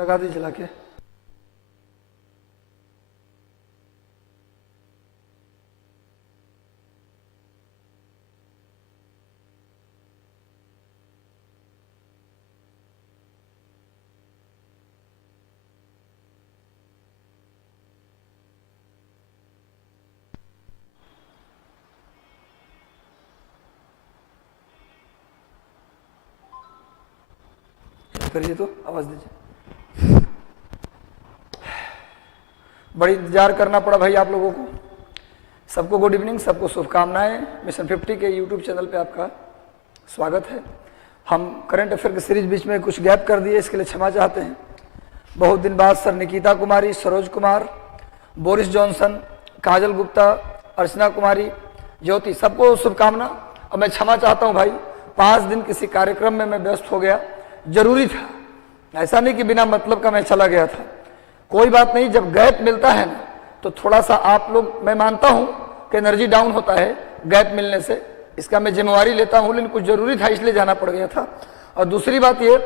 लगा दी चला के। करिए तो आवाज दीजिए। बड़ी इंतजार करना पड़ा भाई आप लोगों को। सबको गुड इवनिंग, सबको शुभकामनाएं। मिशन 50 के यूट्यूब चैनल पे आपका स्वागत है। हम करंट अफेयर की सीरीज बीच में कुछ गैप कर दिए, इसके लिए क्षमा चाहते हैं। बहुत दिन बाद सर निकिता कुमारी, सरोज कुमार, बोरिस जॉनसन, काजल गुप्ता, अर्चना कुमारी, ज्योति, सबको शुभकामना। और मैं क्षमा चाहता हूं भाई, 5 दिन किसी कार्यक्रम में मैं व्यस्त हो गया, जरूरी था, ऐसा नहीं कि बिना मतलब का मैं चला गया था। कोई बात नहीं, जब गैप मिलता है ना तो थोड़ा सा आप लोग, मैं मानता हूं कि एनर्जी डाउन होता है गैप मिलने से, इसका मैं जिम्मेवारी लेता हूं, लेकिन कुछ जरूरी था इसलिए जाना पड़ गया था। और दूसरी बात ये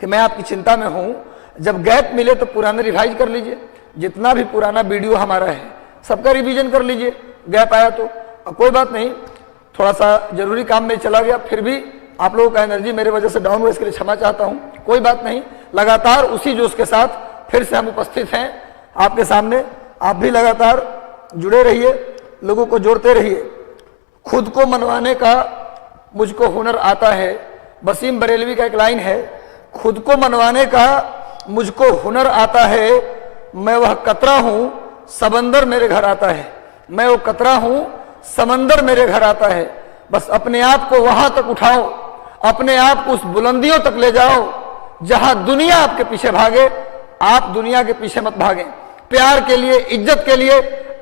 कि मैं आपकी चिंता में हूं, जब गैप मिले तो पुराने रिवाइज कर लीजिए, जितना भी पुराना वीडियो हमारा है सबका रिवीजन कर लीजिए, गैप आया तो। और कोई बात नहीं, थोड़ा सा जरूरी काम में चला गया, फिर भी आप लोगों का एनर्जी मेरे वजह से डाउन हुआ, इसके लिए क्षमा चाहता हूं। कोई बात नहीं, लगातार उसी जोश के साथ फिर से हम उपस्थित हैं आपके सामने। आप भी लगातार जुड़े रहिए, लोगों को जोड़ते रहिए। खुद को मनवाने का मुझको हुनर आता है, वसीम बरेलवी का एक लाइन है, खुद को मनवाने का मुझको हुनर आता है, मैं वह कतरा हूं समंदर मेरे घर आता है। मैं वो कतरा हूं समंदर मेरे घर आता है। बस अपने आप को वहां तक उठाओ, अपने आप को उस बुलंदियों तक ले जाओ जहां दुनिया आपके पीछे भागे। आप दुनिया के पीछे मत भागें। प्यार के लिए, इज्जत के लिए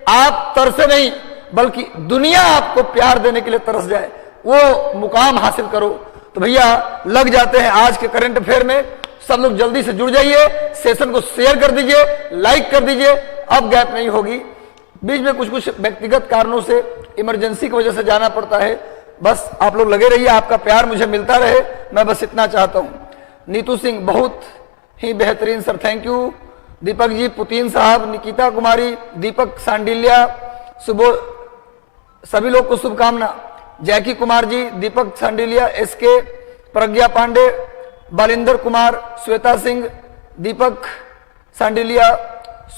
आप तरसे नहीं, बल्कि दुनिया आपको प्यार देने के लिए तरस जाए, वो मुकाम हासिल करो। तो भैया लग जाते हैं आज के करंट अफेयर में। सब लोग जल्दी से जुड़ जाइए, सेशन को शेयर कर दीजिए, लाइक कर दीजिए। अब गैप नहीं होगी, बीच में कुछ कुछ व्यक्तिगत कारणों से, इमरजेंसी की वजह से जाना पड़ता है। बस आप लोग लगे रहिए, आपका प्यार मुझे मिलता रहे, मैं बस इतना चाहता हूं। नीतू सिंह बहुत ही बेहतरीन sir, thank you. Deepak ji, Putin साहब, निकिता कुमारी, दीपक सांडिल्या, सुबह, सभी लोग को शुभकामना। जैकी कुमार जी, दीपक सांडिल्या, एसके, प्रज्ञा पांडे, बालिंदर कुमार, श्वेता सिंह, दीपक सांडिल्या,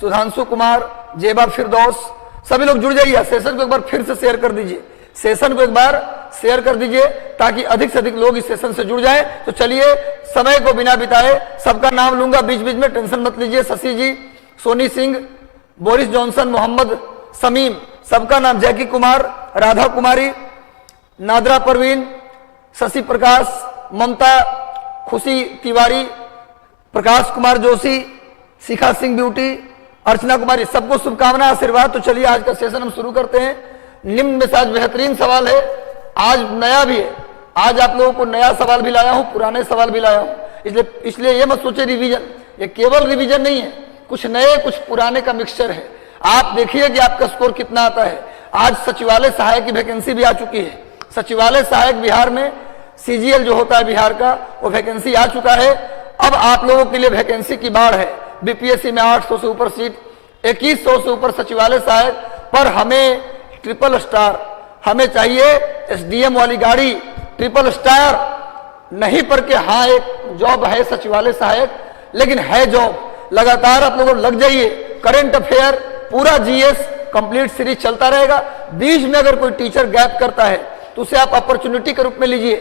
सुधांशु कुमार, जेबा फिरदौस, सभी लोग जुड़ जाइए। सेशन को एक बार फिर से शेयर कर दीजिए, सेशन को एक बार शेयर कर दीजिए ताकि अधिक से अधिक लोग इस सेशन से जुड़ जाएं। तो चलिए, समय को बिना बिताए सबका नाम लूंगा बीच बीच में, टेंशन मत लीजिए। शशि जी, सोनी सिंह, बोरिस जॉनसन, मोहम्मद समीम, सबका नाम, जैकी कुमार, राधा कुमारी, नादरा परवीन, शशि प्रकाश, ममता, खुशी तिवारी, प्रकाश कुमार जोशी, शिखा सिंह ब्यूटी, अर्चना कुमारी, सबको शुभकामना, आशीर्वाद। तो चलिए आज का सेशन हम शुरू करते हैं। निम्न में से आज बेहतरीन सवाल है, आज नया भी है। आज आप लोगों को नया सवाल भी लाया हूं, पुराने सवाल भी लाया हूं, इसलिए ये मत सोचे रिवीजन, ये केवल रिवीजन नहीं है, कुछ नए कुछ पुराने का मिक्सचर है। आप देखिए कि आपका स्कोर कितना आता है। आज सचिवालय सहायक की वैकेंसी भी आ चुकी है। सचिवालय सहायक बिहार में सीजीएल जो होता है बिहार का, वो वैकेंसी आ चुका है। अब आप लोगों के लिए वैकेंसी की बाढ़ है। बीपीएससी में 800 से ऊपर सीट, 2100 से ऊपर सचिवालय सहायक, पर हमें ट्रिपल स्टार, हमें चाहिए एसडीएम वाली गाड़ी, ट्रिपल स्टार नहीं पर के। हाँ, एक जॉब है सचिवालय सहायक, लेकिन है जॉब। लगातार आप लोग लग जाइए। करंट अफेयर, पूरा जीएस कंप्लीट सीरीज चलता रहेगा। बीच में अगर कोई टीचर गैप करता है तो उसे आप अपॉर्चुनिटी के रूप में लीजिए।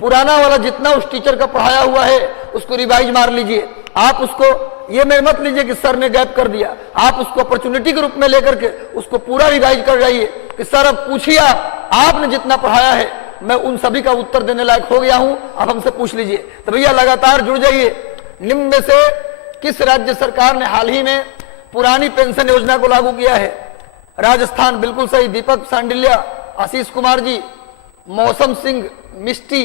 पुराना वाला जितना उस टीचर का पढ़ाया हुआ है उसको रिवाइज मार लीजिए। आप उसको ये मैं मत लीजिए कि सर ने गैप कर दिया, आप उसको अपॉर्चुनिटी के रूप में लेकर के उसको पूरा रिवाइज कर जाइए कि सर अब पूछिए, आपने जितना पढ़ाया है मैं उन सभी का उत्तर देने लायक हो गया हूं, अब हमसे पूछ लीजिए। तो भैया लगातार जुड़ जाइए। निम्न में से किस राज्य सरकार ने हाल ही में पुरानी पेंशन योजना को लागू किया है? राजस्थान, बिल्कुल सही। दीपक सांडिल्या, आशीष कुमार जी, मौसम सिंह, मिष्टी,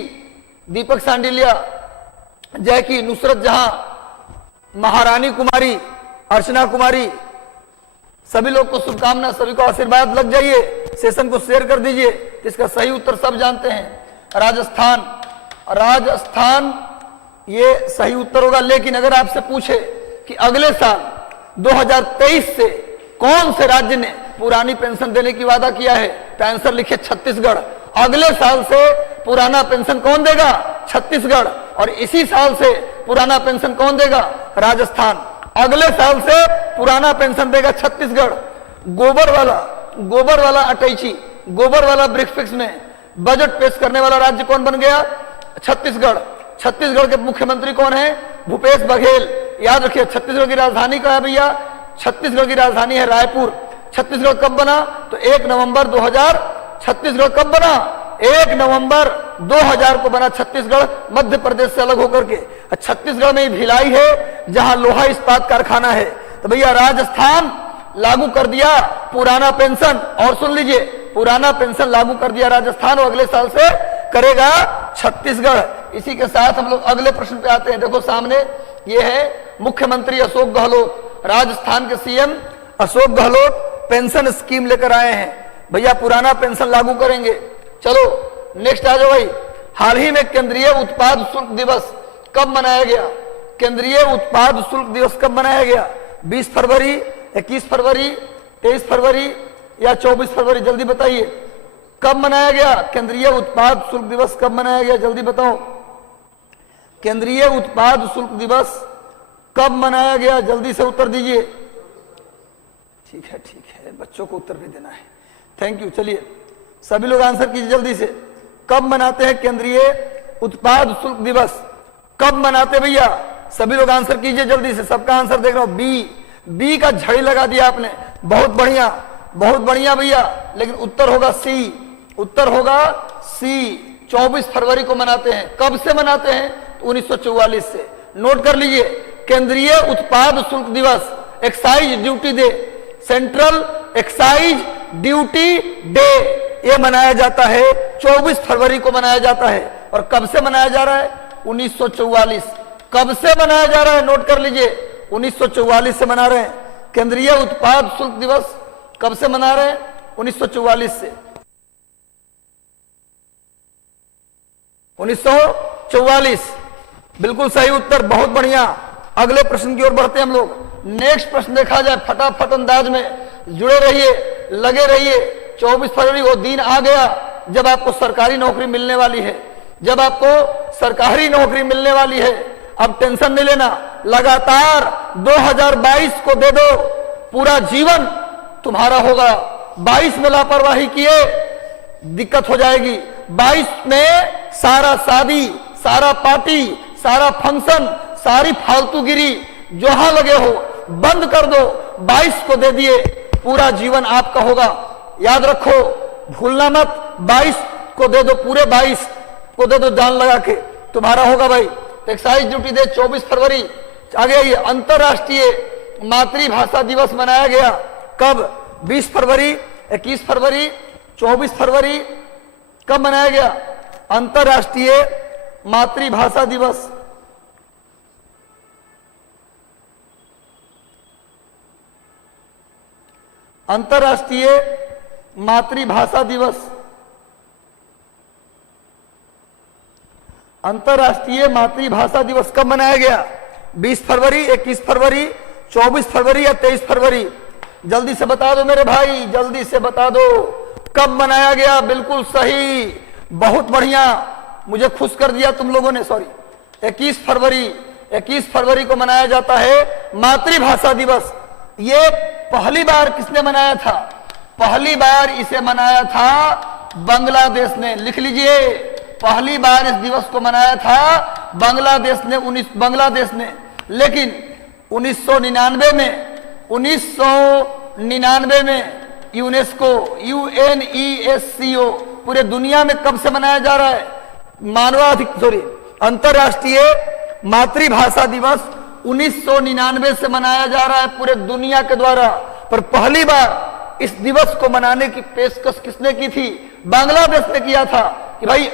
दीपक सांडिल्या, जैकी, नुसरत जहां, महारानी कुमारी, अर्चना कुमारी, सभी लोग को शुभकामना, सभी को आशीर्वाद। लग जाइए, सेशन को शेयर कर दीजिए। इसका सही उत्तर सब जानते हैं। राजस्थान, राजस्थान ये सही उत्तर होगा। लेकिन अगर आपसे पूछे कि अगले साल 2023 से कौन से राज्य ने पुरानी पेंशन देने की वादा किया है, तो आंसर लिखिए छत्तीसगढ़। अगले साल से पुराना पेंशन कौन देगा? छत्तीसगढ़। और इसी साल से पुराना पेंशन कौन देगा? राजस्थान। अगले साल से पुराना पेंशन देगा छत्तीसगढ़। गोबर वाला अटैची, गोबर वाला ब्रिक्स फिक्स में बजट पेश करने वाला राज्य कौन बन गया? छत्तीसगढ़। छत्तीसगढ़ के मुख्यमंत्री कौन है? भूपेश बघेल। याद रखिए छत्तीसगढ़ की राजधानी कहाँ है भैया? छत्तीसगढ़ की राजधानी है रायपुर। छत्तीसगढ़ कब बना? तो 1 नवंबर 2000। छत्तीसगढ़ कब बना? 1 नवंबर 2000 को बना छत्तीसगढ़, मध्य प्रदेश से अलग होकर के। छत्तीसगढ़ में भिलाई है जहां लोहा इस्पात कारखाना है। तो भैया राजस्थान लागू कर दिया पुराना पेंशन। और सुन लीजिए, पुराना पेंशन लागू कर दिया राजस्थान, और अगले साल से करेगा छत्तीसगढ़। इसी के साथ हम लोग अगले प्रश्न पे आते हैं। देखो सामने ये है मुख्यमंत्री अशोक गहलोत, राजस्थान के CM Ashok Gehlot pension scheme लेकर आए हैं। भैया पुराना पेंशन लागू करेंगे। चलो नेक्स्ट आ जाओ भाई। हाल ही में केंद्रीय उत्पाद शुल्क दिवस कब मनाया गया? केंद्रीय उत्पाद शुल्क दिवस कब मनाया गया? 20 फरवरी, 21 फरवरी, 23 फरवरी या 24 फरवरी? जल्दी बताइए कब मनाया गया? केंद्रीय उत्पाद शुल्क दिवस कब मनाया गया? जल्दी बताओ। केंद्रीय उत्पाद शुल्क दिवस कब मनाया गया? जल्दी से उत्तर दीजिए। ठीक है, बच्चों को उत्तर भी देना है। Thank you. चलिए सभी लोग आंसर कीजिए जल्दी से। कब मनाते हैं केंद्रीय उत्पाद शुल्क दिवस? कब मनाते भैया? सभी लोग आंसर कीजिए जल्दी से। सबका आंसर देख रहा हूं। बी का झड़ी लगा दिया आपने। बहुत बढ़िया भैया। लेकिन उत्तर होगा सी। उत्तर होगा सी। 24 फरवरी को मनाते हैं। कब से मनाते हैं? तो 1944 से। नोट कर लीजिए, केंद्रीय उत्पाद शुल्क दिवस, excise duty day, central excise duty day, ये मनाया जाता है 24 फरवरी को मनाया जाता है। और कब से मनाया जा रहा है? 1944। कब से मनाया जा रहा है? नोट कर लीजिए, 1944 से मना रहे हैं। केंद्रीय उत्पाद शुल्क दिवस कब से मना रहे हैं? 1944 से। 1944 बिल्कुल सही उत्तर। बहुत बढ़िया। अगले प्रश्न की ओर बढ़ते हैं हम लोग। नेक्स्ट प्रश्न देखा जाए फटाफट अंदाज में। जुड़े रहिए, लगे रहिए। 24 फरवरी वो दिन आ गया जब आपको सरकारी नौकरी मिलने वाली है। जब आपको सरकारी नौकरी मिलने वाली है। अब टेंशन नहीं लेना, लगातार 2022 को दे दो, पूरा जीवन तुम्हारा होगा। 22 में लापरवाही किए दिक्कत हो जाएगी। 22 में सारा शादी, सारा पार्टी, सारा फंक्शन, सारी फालतूगिरी जहां लगे हो बंद कर दो। 22 को दे दिए, पूरा जीवन आपका होगा। याद रखो, भूलना मत। 22 को दे दो, पूरे 22 को दे दो, जान लगा के तुम्हारा होगा भाई। एक्साइज ड्यूटी डे 24 फरवरी। आगे आइए, अंतरराष्ट्रीय मातृभाषा दिवस मनाया गया कब? 20 फरवरी, 21 फरवरी, 24 फरवरी। कब मनाया गया अंतरराष्ट्रीय मातृभाषा दिवस? अंतरराष्ट्रीय मातृभाषा दिवस, अंतरराष्ट्रीय मातृभाषा दिवस कब मनाया गया? 20 फरवरी, 21 फरवरी, 24 फरवरी या 23 फरवरी? जल्दी से बता दो मेरे भाई, जल्दी से बता दो कब मनाया गया। बिल्कुल सही, बहुत बढ़िया, मुझे खुश कर दिया तुम लोगों ने। सॉरी, 21 फरवरी, 21 फरवरी को मनाया जाता है मातृभाषा दिवस। ये पहली बार किसने मनाया था? पहली बार इसे मनाया था बांग्लादेश ने। लिख लीजिए, पहली बार इस दिवस को मनाया था बांग्लादेश ने। लेकिन 1999 में यूनेस्को, UNESCO पूरे दुनिया में कब से मनाया जा रहा है? अंतरराष्ट्रीय मातृभाषा दिवस 1999 से मनाया जा रहा है पूरे दुनिया के द्वारा। पर पहली बार इस दिवस को मनाने की पेशकश किसने की थी? बांग्लादेश ने किया था कि भाई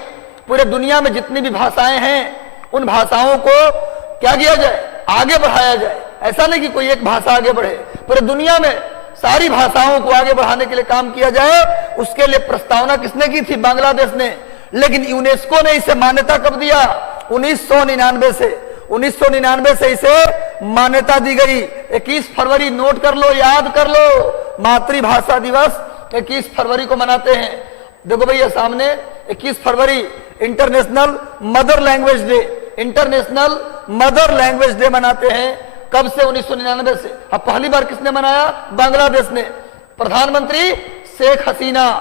पूरे दुनिया में जितनी भी भाषाएं हैं उन भाषाओं को क्या किया जाए? आगे बढ़ाया जाए। ऐसा नहीं कि कोई एक भाषा आगे बढ़े, पूरे दुनिया में सारी भाषाओं को आगे बढ़ाने के लिए काम किया जाए। उसके लिए प्रस्तावना किसने की थी? बांग्लादेश ने। लेकिन यूनेस्को ने इसे मान्यता कब दिया? 1999 से इसे मान्यता दी गई। 21 फरवरी नोट कर लो, याद कर लो, मातृभाषा दिवस 21 फरवरी को मनाते हैं। देखो भैया सामने 21 फरवरी international mother language day, international mother language day मनाते हैं। कब से? 1999 से। अब पहली बार किसने मनाया? बांग्लादेश ने। प्रधानमंत्री शेख हसीना।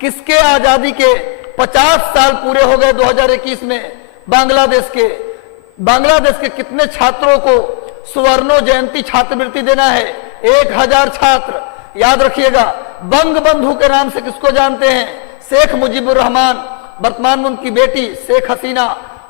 किसके? आजादी के 50 साल पूरे हो गए 2021 में। बांग्लादेश के कितने छात्रों को सुवर्णो जयंती छात्रवृत्ति देना है? 1000 छात्र। याद रखिएगा। बंग बंधु के नाम से किसको जानते हैं? शेख मुजीबुर रहमान। वर्तमान में उनकी बेटी शेख हसीना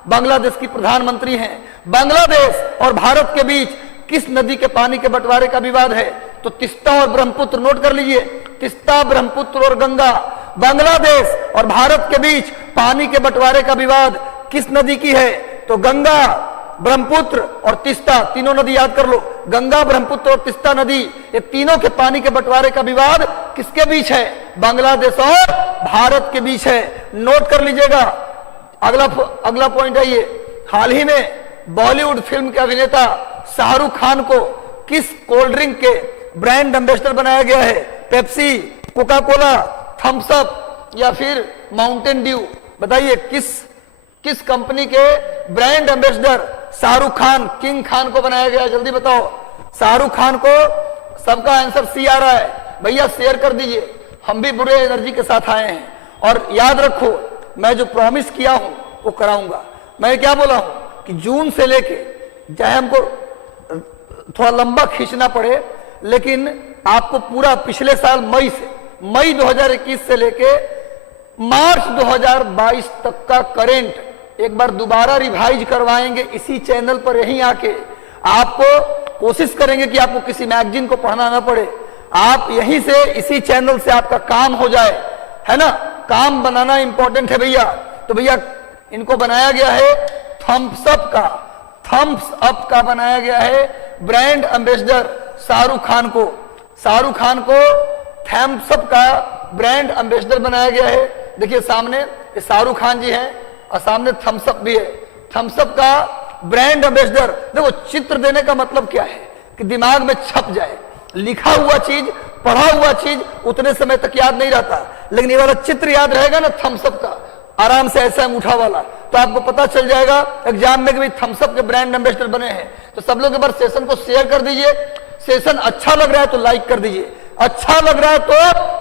बांग्लादेश की प्रधानमंत्री हैं। बांग्लादेश और भारत के बीच किस नदी के पानी के बंटवारे का विवाद है? तो तिस्ता और ब्रह्मपुत्र। नोट कर लीजिए, तिस्ता, ब्रह्मपुत्र और गंगा। बांग्लादेश और भारत के बीच पानी के बंटवारे का विवाद किस नदी की है? तो गंगा, ब्रह्मपुत्र और तिस्ता, तीनों नदी याद कर लो। गंगा, ब्रह्मपुत्र और तिस्ता नदी, ये तीनों के पानी के बंटवारे का विवाद किसके बीच है? बांग्लादेश और भारत के बीच है। नोट कर लीजिएगा। अगला पॉइंट है ये, हाल ही में बॉलीवुड फिल्म के अभिनेता शाहरुख खान को किस कोल्ड ड्रिंक के ब्रांड एम्बेसडर बनाया गया है? Pepsi, Coca Cola, Thums Up या फिर माउंटेन ड्यू? बताइए किस कंपनी के brand ambassador Shahrukh Khan, king Khan को बनाया गया? जल्दी बताओ। शाहरुख खान को, सबका आंसर सी आ रहा है। भैया शेयर कर दीजिए, हम भी बुरे एनर्जी के साथ आए हैं। और याद रखो, मैं जो प्रॉमिस किया हूं वो कराऊंगा। मैं क्या बोला हूं कि जून से लेके, चाहे हमको थोड़ा लंबा खींचना पड़े, लेकिन आपको पूरा पिछले साल मई 2021 से लेके मार्च 2022 तक का करेंट एक बार दोबारा रिवाइज करवाएंगे इसी चैनल पर। यहीं आके आपको कोशिश करेंगे कि आपको किसी मैगजीन को पढ़ना ना पड़े, आप यहीं से इसी चैनल से आपका काम हो जाए, है ना। काम बनाना इंपॉर्टेंट है भैया। तो भैया इनको बनाया गया है थम्स अप का बनाया गया है ब्रांड एम्बेसडर शाहरुख खान को थम्स अप का ब्रांड एम्बेसडर बनाया गया है। देखिए सामने ये शाहरुख खान जी हैं और सामने थम्स अप भी है। थम्स अप का ब्रांड एम्बेसडर। देखो चित्र देने का मतलब क्या है कि दिमाग में छप जाए। लिखा हुआ चीज, पढ़ा हुआ चीज उतने समय तक याद नहीं रहता, लेकिन ये वाला चित्र याद रहेगा ना थम्स अप का, आराम से ऐसा अंगूठा वाला, तो आपको पता चल जाएगा एग्जाम में कि भाई थम्स अप के ब्रांड एम्बेसडर बने हैं। तो सब लोग एक बार सेशन को शेयर कर दीजिए। सेशन अच्छा लग रहा है तो लाइक कर दीजिए, अच्छा लग रहा है तो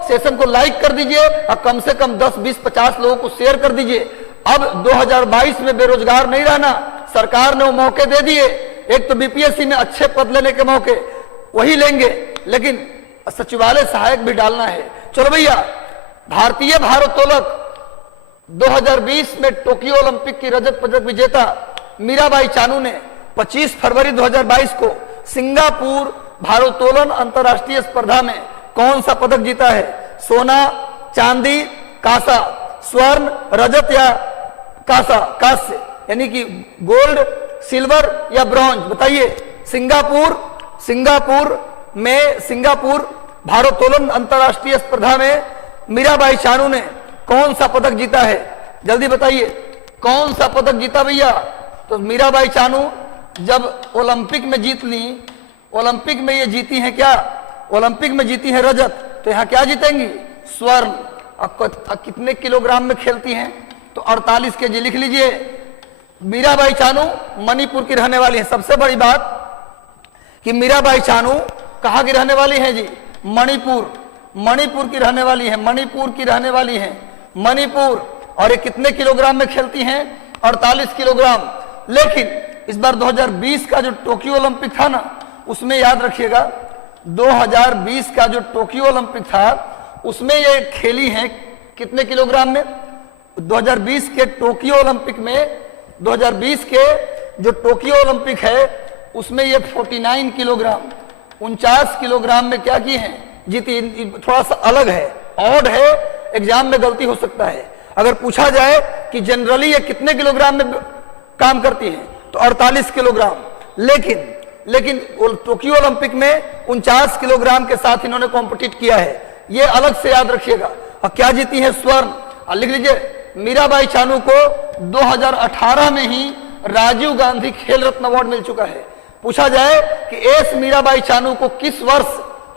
सेशन को लाइक कर दीजिए और कम से कम 10, 20, 50 लोगों को शेयर कर दीजिए। अब 2022 में बेरोजगार नहीं रहना, सरकार ने वो मौके दे दिए। एक तो बीपीएससी में अच्छे पद लेने के मौके वही लेंगे, लेकिन सचिवालय सहायक भी डालना है। चलो भैया, भारतीय भारोत्तोलक 2020 में टोक्यो ओलंपिक की रजत पदक विजेता मीराबाई चानू ने 25 फरवरी 2022 को सिंगापुर भारोत्तोलन अंतरराष्ट्रीय स्पर्धा में कौन सा पदक जीता है? सोना, चांदी, कांसा, स्वर्ण, रजत या कांस्य, यानी कि गोल्ड, सिल्वर या ब्रॉन्ज? बताइए। सिंगापुर भारोत्तोलन अंतरराष्ट्रीय स्पर्धा में मीराबाई चानू ने कौन सा पदक जीता है? जल्दी बताइए, कौन सा पदक जीता भैया? तो मीराबाई चानू जब ओलंपिक में जीत ली, ओलंपिक में ये जीती हैं क्या? ओलंपिक में जीती हैं रजत, तो यहाँ क्या जीतेंगी? स्वर्ण। अब कितने किलोग्राम में खेलती हैं? तो 48 केजी। लिख लीजिए। मीराबाई चानू मणिपुर की रहने वाली है। सबसे बड़ी बात कि मीराबाई चानू कहाँ की रहने वाली है जी? मणिपुर की रहने वाली है। मणिपुर। और ये कितने किलोग्राम में खेलती हैं? 48 किलोग्राम। लेकिन इस बार 2020 का जो टोक्यो ओलंपिक था ना, उसमें याद रखिएगा 2020 का जो टोक्यो ओलंपिक था उसमें ये खेली हैं कितने किलोग्राम में? 2020 के टोक्यो ओलंपिक में, 2020 के जो टोक्यो ओलंपिक है उसमें ये 49 किलोग्राम, 49 किलोग्राम में क्या की हैं? जीती। थोड़ा सा अलग है, ऑड है, एग्जाम में गलती हो सकता है। अगर पूछा जाए कि जनरली ये कितने किलोग्राम में काम करती है तो 48 किलोग्राम। लेकिन टोक्यो ओलंपिक में 49 किलोग्राम के साथ इन्होंने कॉम्पिटिट किया है, ये अलग से याद रखिएगा। और क्या जीती है? स्वर्ण। लिख लीजिए, मीराबाई चानू को 2018 में ही राजीव गांधी खेल रत्न अवार्ड मिल चुका है। पूछा जाए कि एस मीराबाई चानू को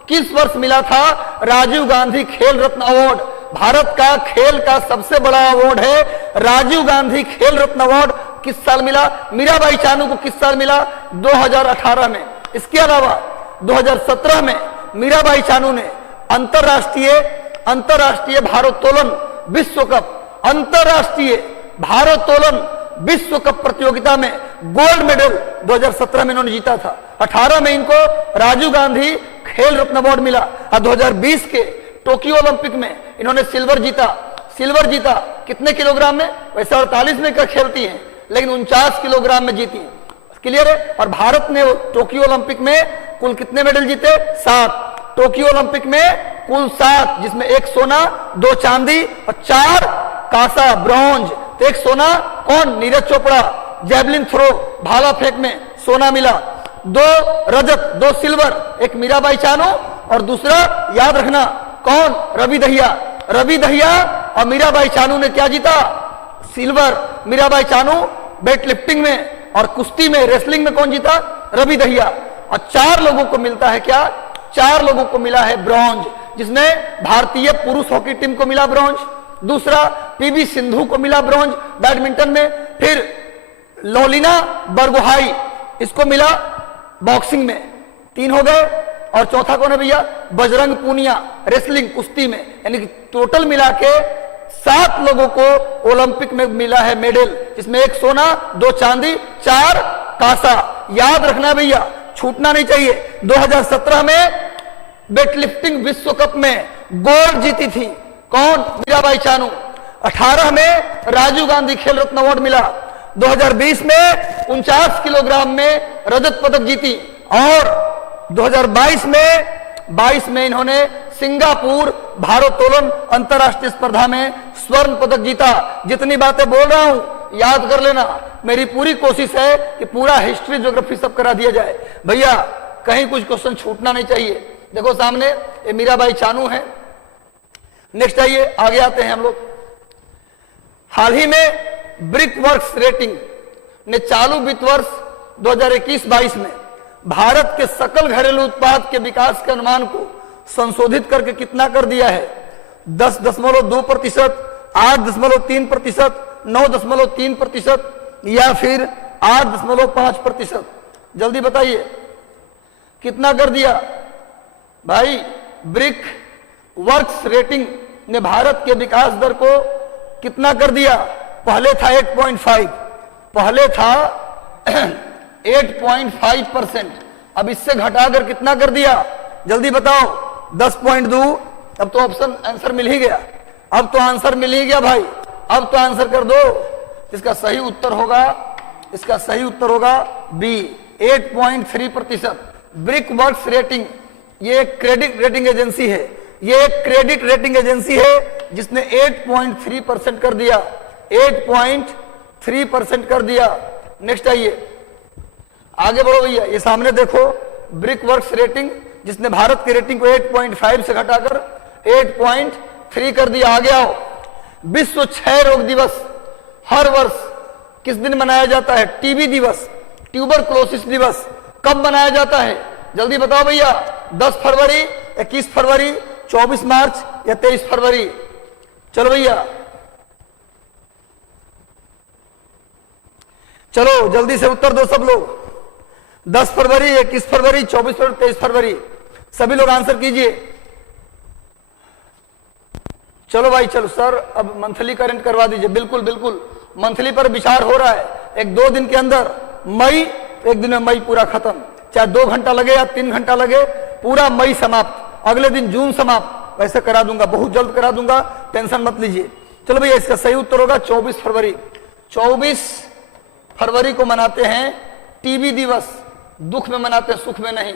किस वर्ष मिला था राजीव गांधी खेल रत्न अवार्ड? भारत का खेल का सबसे बड़ा अवार्ड है राजीव गांधी खेल रत्न अवार्ड। किस साल मिला? मीराबाई चानू को किस साल मिला? 2018 में। इसके अलावा 2017 में मीराबाई चानू ने अंतरराष्ट्रीय भारोत्तोलन विश्व कप, अंतरराष्ट्रीय भारोत्तोलन विश्व कप प्रतियोगिता में गोल्ड मेडल 2017 में इन्होंने जीता था। 18 में इनको राजीव गांधी खेल रत्न अवार्ड मिला और 2020 के टोक्यो ओलंपिक में इन्होंने सिल्वर जीता। कितने किलोग्राम में? वैसे 48 में का खेलती हैं, लेकिन 49 किलोग्राम में जीती। क्लियर है? और भारत ने टोक्यो ओलंपिक में कुल कितने मेडल जीते? 7। टोक्यो ओलंपिक में कुल 7, जिसमें 1 सोना, 2 चांदी और 4 कांसा ब्रॉन्ज। तो 1 सोना कौन? नीरज चोपड़ा। जैवलिन थ्रो भाला फेंक में सोना मिला। 2 रजत, 2 सिल्वर, एक मीराबाई चानू और दूसरा याद रखना कौन? रवि दहिया और मीराबाई चानू ने क्या जीता? Silver. Mirabai Chanu weight lifting में और कुश्ती में, रेसलिंग में कौन जीता? रवि दहिया। और 4 लोगों को मिलता है क्या? 4 लोगों को मिला है ब्रॉन्ज, जिसमें भारतीय पुरुष हॉकी टीम को मिला ब्रॉन्ज, दूसरा पीवी सिंधु को मिला ब्रॉन्ज बैडमिंटन में, फिर लोलिना बरगोहाई इसको मिला बॉक्सिंग में। 3 हो गए। और चौथा कौन है भैया? बजरंग पूनिया रेसलिंग कुश्ती में। यानी कि टोटल मिला के 7 लोगों को ओलंपिक में मिला है मेडल, जिसमें 1 सोना, 2 चांदी, 4 कांसा। याद रखना भैया, छूटना नहीं चाहिए। 2017 में वेटलिफ्टिंग विश्व कप में गोल्ड जीती थी कौन? मीराबाई चानू। 18 में राजीव गांधी खेल रत्न अवार्ड मिला। 2020 में 49 किलोग्राम में रजत पदक जीती और 2022 में इन्होंने सिंगापुर भारोत्तोलन अंतरराष्ट्रीय स्पर्धा में स्वर्ण पदक जीता। जितनी बातें बोल रहा हूं याद कर लेना। मेरी पूरी कोशिश है कि पूरा हिस्ट्री ज्योग्राफी सब करा दिया जाए भैया, कहीं कुछ क्वेश्चन छूटना नहीं चाहिए। देखो सामने ये मीराबाई चानू है। नेक्स्ट आइए, आगे आते हैं हम लोग। हाल ही में ब्रिक वर्क्स रेटिंग ने चालू वित्त वर्ष 2021-22 में भारत के सकल घरेलू उत्पाद के विकास के अनुमान को संशोधित करके कितना कर दिया है? 10.2%, 8.3%, 9.3% या फिर 8.5%? जल्दी बताइए कितना कर दिया भाई? ब्रिक वर्क्स रेटिंग ने भारत के विकास दर को कितना कर दिया? पहले था 8.5, पहले था 8.5%, अब इससे घटाकर कितना कर दिया? जल्दी बताओ। 10.2। अब तो ऑप्शन आंसर मिल ही गया। अब तो आंसर मिल ही गया भाई, अब तो आंसर कर दो। इसका सही उत्तर होगा बी, 8.3%। ब्रिक वर्क्स रेटिंग ये एक क्रेडिट रेटिंग एजेंसी है, जिसने 8.3% कर दिया, 8.3% कर दिया। नेक्स्ट आइए, आगे बढ़ो भैया। ये सामने देखो ब्रिक वर्क्स रेटिंग, जिसने भारत की रेटिंग को 8.5 से घटाकर 8.3 कर दिया। आगे आओ। विश्व क्षय रोग दिवस हर वर्ष किस दिन मनाया जाता है? टीबी दिवस, ट्यूबरक्लोसिस दिवस कब मनाया जाता है? जल्दी बताओ भैया। 10 फरवरी, 21 फरवरी, 24 मार्च या 23 फरवरी? चलो भैया, चलो जल्दी से उत्तर दो सब लोग। 10 फरवरी, 21 फरवरी, 24 फरवरी, 23 फरवरी? सभी लोग आंसर कीजिए। चलो भाई, चलो सर अब मंथली करंट करवा दीजिए। बिल्कुल बिल्कुल, मंथली पर विचार हो रहा है। 1-2 दिन के अंदर मई, 1 दिन में मई पूरा खत्म, चाहे 2 घंटा लगे या 3 घंटा लगे, पूरा मई समाप्त। अगले दिन जून समाप्त। वैसे करा दूंगा, बहुत जल्द करा दूंगा, टेंशन मत लीजिए। चलो भैया, इसका सही उत्तर होगा 24 फरवरी। 24 फरवरी को मनाते हैं टीबी दिवस। दुख में मनाते हैं, सुख में नहीं।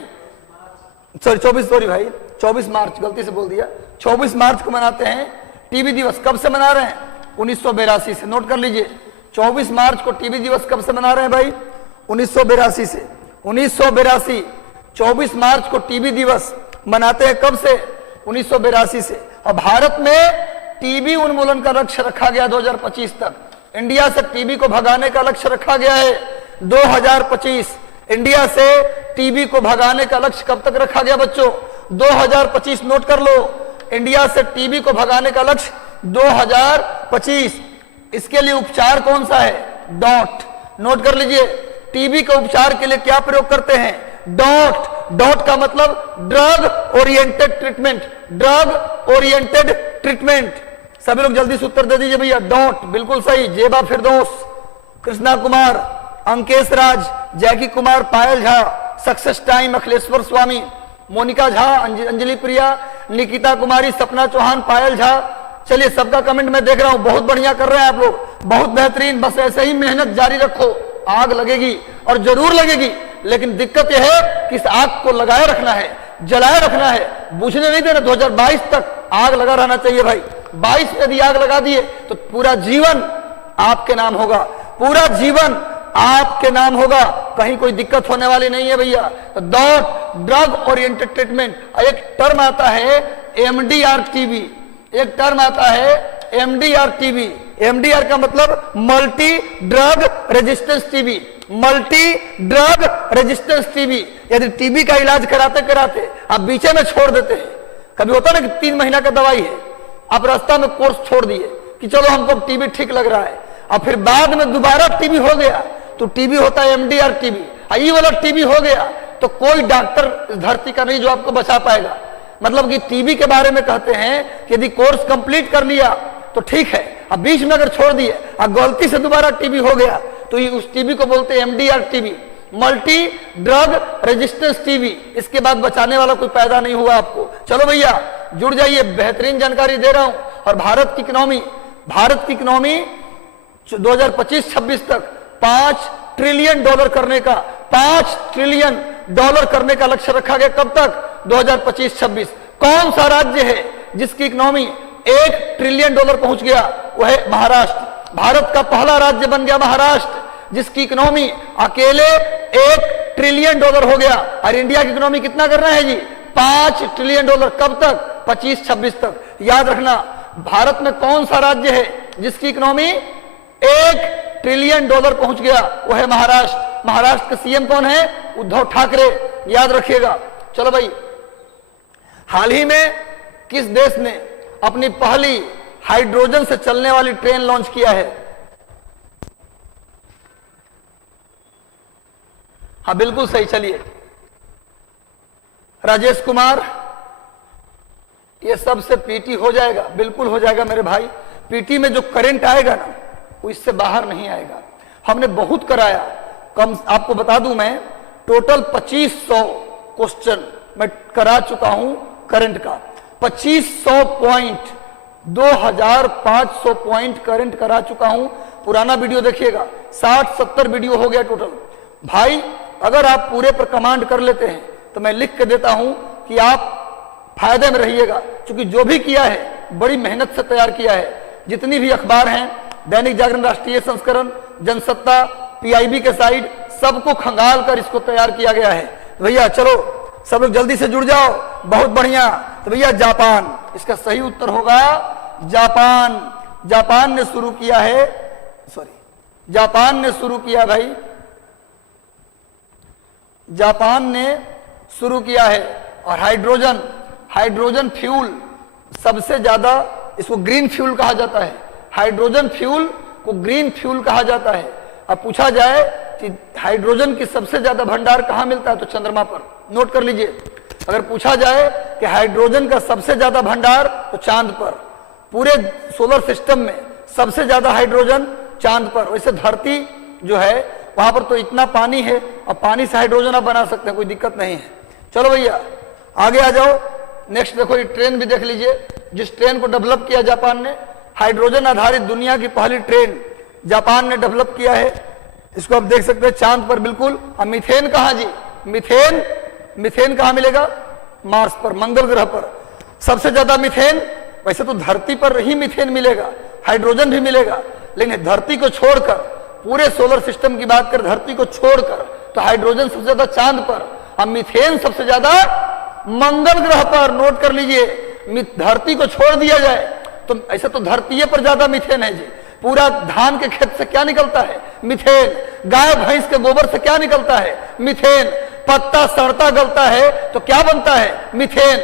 सॉरी 24 मार्च, गलती से बोल दिया। 24 मार्च को मनाते हैं टीबी दिवस। कब से मना रहे हैं? 1982 से। नोट कर लीजिए, 24 मार्च को टीबी दिवस कब से मना रहे हैं भाई? 1982 से। 1982, 24 मार्च को टीबी दिवस मनाते हैं। कब से? 1982 से। और भारत में टीबी उन्मूलन का लक्ष्य रखा गया 2025 तक। इंडिया से टीबी को भगाने का लक्ष्य रखा गया है 2025। इंडिया से टीबी को भगाने का लक्ष्य कब तक रखा गया बच्चों? 2025। नोट कर लो, इंडिया से टीबी को भगाने का लक्ष्य 2025। इसके लिए उपचार कौन सा है? डॉट। नोट कर लीजिए, टीबी के उपचार के लिए क्या प्रयोग करते हैं? डॉट। डॉट का मतलब drug oriented treatment. Drug oriented treatment. सभी लोग जल्दी से उत्तर दे दीजिए भैया। डॉट बिल्कुल सही। जेबा फिरदौस, कृष्णा कुमार, अंकेश राज, जैकी कुमार, पायल झा, सक्सेस टाइम, अखिलेश्वर स्वामी, मोनिका झा, अंजलि प्रिया, निकिता कुमारी, सपना चौहान, पायल झा। चलिए, सबका कमेंट मैं देख रहा हूं, बहुत बढ़िया कर रहे हैं आप लोग, बहुत बेहतरीन। बस ऐसे ही मेहनत जारी रखो, आग लगेगी और जरूर लगेगी, लेकिन दिक्कत यह है कि इस आग को लगाए रखना है, जलाए रखना है, बुझने नहीं देना। 2022 तक आग लगा रहना चाहिए भाई। 22 में यदि आग लगा दिए तो पूरा जीवन आपके नाम होगा, पूरा जीवन आपके नाम होगा, कहीं कोई दिक्कत होने वाली नहीं है भैया। तो डॉट ड्रग ओरिएंटेड ट्रीटमेंट। एक टर्म आता है एमडीआर टीबी, एक टर्म आता है एमडीआर टीबी। एमडीआर का मतलब multi drug resistance TB, multi drug resistance TB. यदि टीबी का इलाज कराते कराते आप बीचे में छोड़ देते हैं, कभी होता ना कि 3 महीना का दवाई है, आप रास्ता में कोर्स छोड़ दिए कि चलो हमको टीबी ठीक लग रहा है, और फिर बाद में दोबारा टीबी हो गया तो टीबी होता है एमडीआर टीबी। ये वाला टीबी हो गया तो कोई डॉक्टर इस धरती का नहीं जो आपको बचा पाएगा। मतलब कि टीबी के बारे में कहते हैं कि यदि कोर्स कंप्लीट कर लिया तो ठीक है, अब बीच में अगर छोड़ दिए और गलती से दोबारा टीबी हो गया तो ये उस टीबी को बोलते हैं MDR TB, multi drug resistance TB. इसके बाद बचाने वाला कोई पैदा नहीं हुआ आपको। चलो भैया जुड़ जाइए, बेहतरीन जानकारी दे रहा हूं। और भारत की इकोनॉमी 2025-26 तक $5 ट्रिलियन करने का, $5 ट्रिलियन करने का लक्ष्य रखा गया। कब तक? 2025-26। कौन सा राज्य है जिसकी इकोनॉमी $1 ट्रिलियन पहुंच गया? वह है महाराष्ट्र। भारत का पहला राज्य बन गया महाराष्ट्र, जिसकी इकोनॉमी अकेले $1 ट्रिलियन हो गया। और इंडिया की इकोनॉमी कितना करना है जी? $5 ट्रिलियन। कब तक? 25-26 तक। याद रखना, भारत में कौन सा राज्य है जिसकी इकोनॉमी $1 ट्रिलियन पहुंच गया? वह है महाराष्ट्र। महाराष्ट्र का सीएम कौन है? उद्धव ठाकरे। याद रखिएगा। चलो भाई, हाल ही में किस देश ने अपनी पहली हाइड्रोजन से चलने वाली ट्रेन लॉन्च किया है? हाँ बिल्कुल सही। चलिए, राजेश कुमार, ये सबसे पीटी हो जाएगा, बिल्कुल हो जाएगा मेरे भाई। पीटी में जो करंट आएगा ना, वो इससे बाहर नहीं आएगा। हमने बहुत कराया, कम आपको बता दूं मैं, टोटल 2500 क्वेश्चन मैं करा चुका हूं करंट का। 2500 पॉइंट, 2500 पॉइंट करंट करा चुका हूं। पुराना वीडियो देखिएगा, 60-70 वीडियो हो गया टोटल। भाई अगर आप पूरे पर कमांड कर लेते हैं तो मैं लिख के देता हूं कि आप फायदे में रहिएगा, क्योंकि जो भी किया है बड़ी मेहनत से तैयार किया है। जितनी भी अखबार हैं, दैनिक जागरण राष्ट्रीय संस्करण, जनसत्ता, पीआईबी के साइड, सबको खंगाल कर इसको तैयार किया गया है। भैया चलो सब लोग जल्दी से जुड़ जाओ, बहुत बढ़िया। तो भैया जापान, इसका सही उत्तर होगा जापान। जापान ने शुरू किया है, जापान ने शुरू किया भाई, जापान ने शुरू किया है। और हाइड्रोजन फ्यूल सबसे ज्यादा, इसको ग्रीन फ्यूल कहा जाता है। हाइड्रोजन फ्यूल को ग्रीन फ्यूल कहा जाता है। अब पूछा जाए कि हाइड्रोजन की सबसे ज्यादा भंडार कहां मिलता है, तो चंद्रमा पर। नोट कर लीजिए, अगर पूछा जाए कि हाइड्रोजन का सबसे ज्यादा भंडार, तो चांद पर। पूरे सोलर सिस्टम में सबसे ज्यादा हाइड्रोजन चांद पर। वैसे धरती जो है वहां पर तो इतना पानी है, और पानी से हाइड्रोजन आप बना सकते हैं, कोई दिक्कत नहीं है। चलो भैया आगे आ जाओ। नेक्स्ट देखो, ये ट्रेन भी देख लीजिए, जिस ट्रेन को डेवलप किया जापान ने। हाइड्रोजन आधारित दुनिया की पहली ट्रेन जापान ने डेवलप किया है। इसको आप देख सकते हैं चांद पर, बिल्कुल। अब मीथेन कहां जी? मीथेन कहां मिलेगा? मार्स पर, मंगल ग्रह पर। सबसे ज्यादा मीथेन, वैसे तो धरती पर ही मीथेन मिलेगा, हाइड्रोजन भी मिलेगा, लेकिन धरती को छोड़कर, पूरे सोलर सिस्टम की बात कर, धरती को छोड़कर, तो हाइड्रोजन सबसे ज्यादा चांद पर, अब मीथेन सबसे ज्यादा मंगल ग्रह पर। नोट कर लीजिए, धरती को छोड़ दिया जाए तो ऐसे तो धरती पर ज्यादा मीथेन है जी, पूरा धान के खेत से क्या निकलता है? मीथेन। गाय भैंस के गोबर से क्या निकलता है? मीथेन। पत्ता सड़ता गलता है तो क्या बनता है? मीथेन।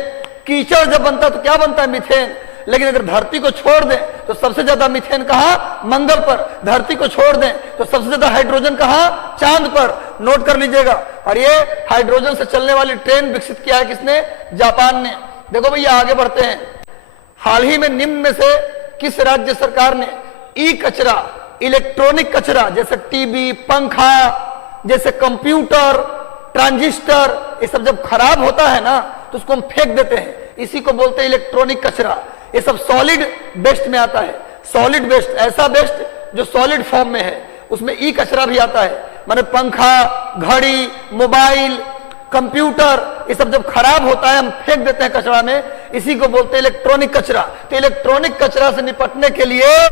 कीचड़ जब बनता है तो क्या बनता है? मीथेन। लेकिन अगर धरती को छोड़ दें तो सबसे ज्यादा मीथेन कहां? मंगल पर। धरती को छोड़ दें तो सबसे ज्यादा हाइड्रोजन कहां? चांद पर। नोट कर लीजिएगा। और ये हाइड्रोजन से चलने वाली ट्रेन विकसित किया है किसने? जापान ने। देखो भैया आगे बढ़ते हैं। हाल ही में निम्न में से किस राज्य सरकार ने ई कचरा, इलेक्ट्रॉनिक कचरा जैसे टीवी, पंखा, जैसे कंप्यूटर, ट्रांजिस्टर, ये सब जब खराब होता है ना तो उसको हम फेंक देते हैं, इसी को बोलते हैं इलेक्ट्रॉनिक कचरा। ये सब सॉलिड वेस्ट में आता है। सॉलिड वेस्ट, ऐसा वेस्ट जो सॉलिड फॉर्म में है, उसमें ई कचरा भी आता है। माने पंखा, घड़ी, मोबाइल, कंप्यूटर, ये सब जब खराब होता है हम फेंक देते हैं कचरा में, इसी को बोलते हैं इलेक्ट्रॉनिक कचरा। तो इलेक्ट्रॉनिक कचरा से निपटने के लिए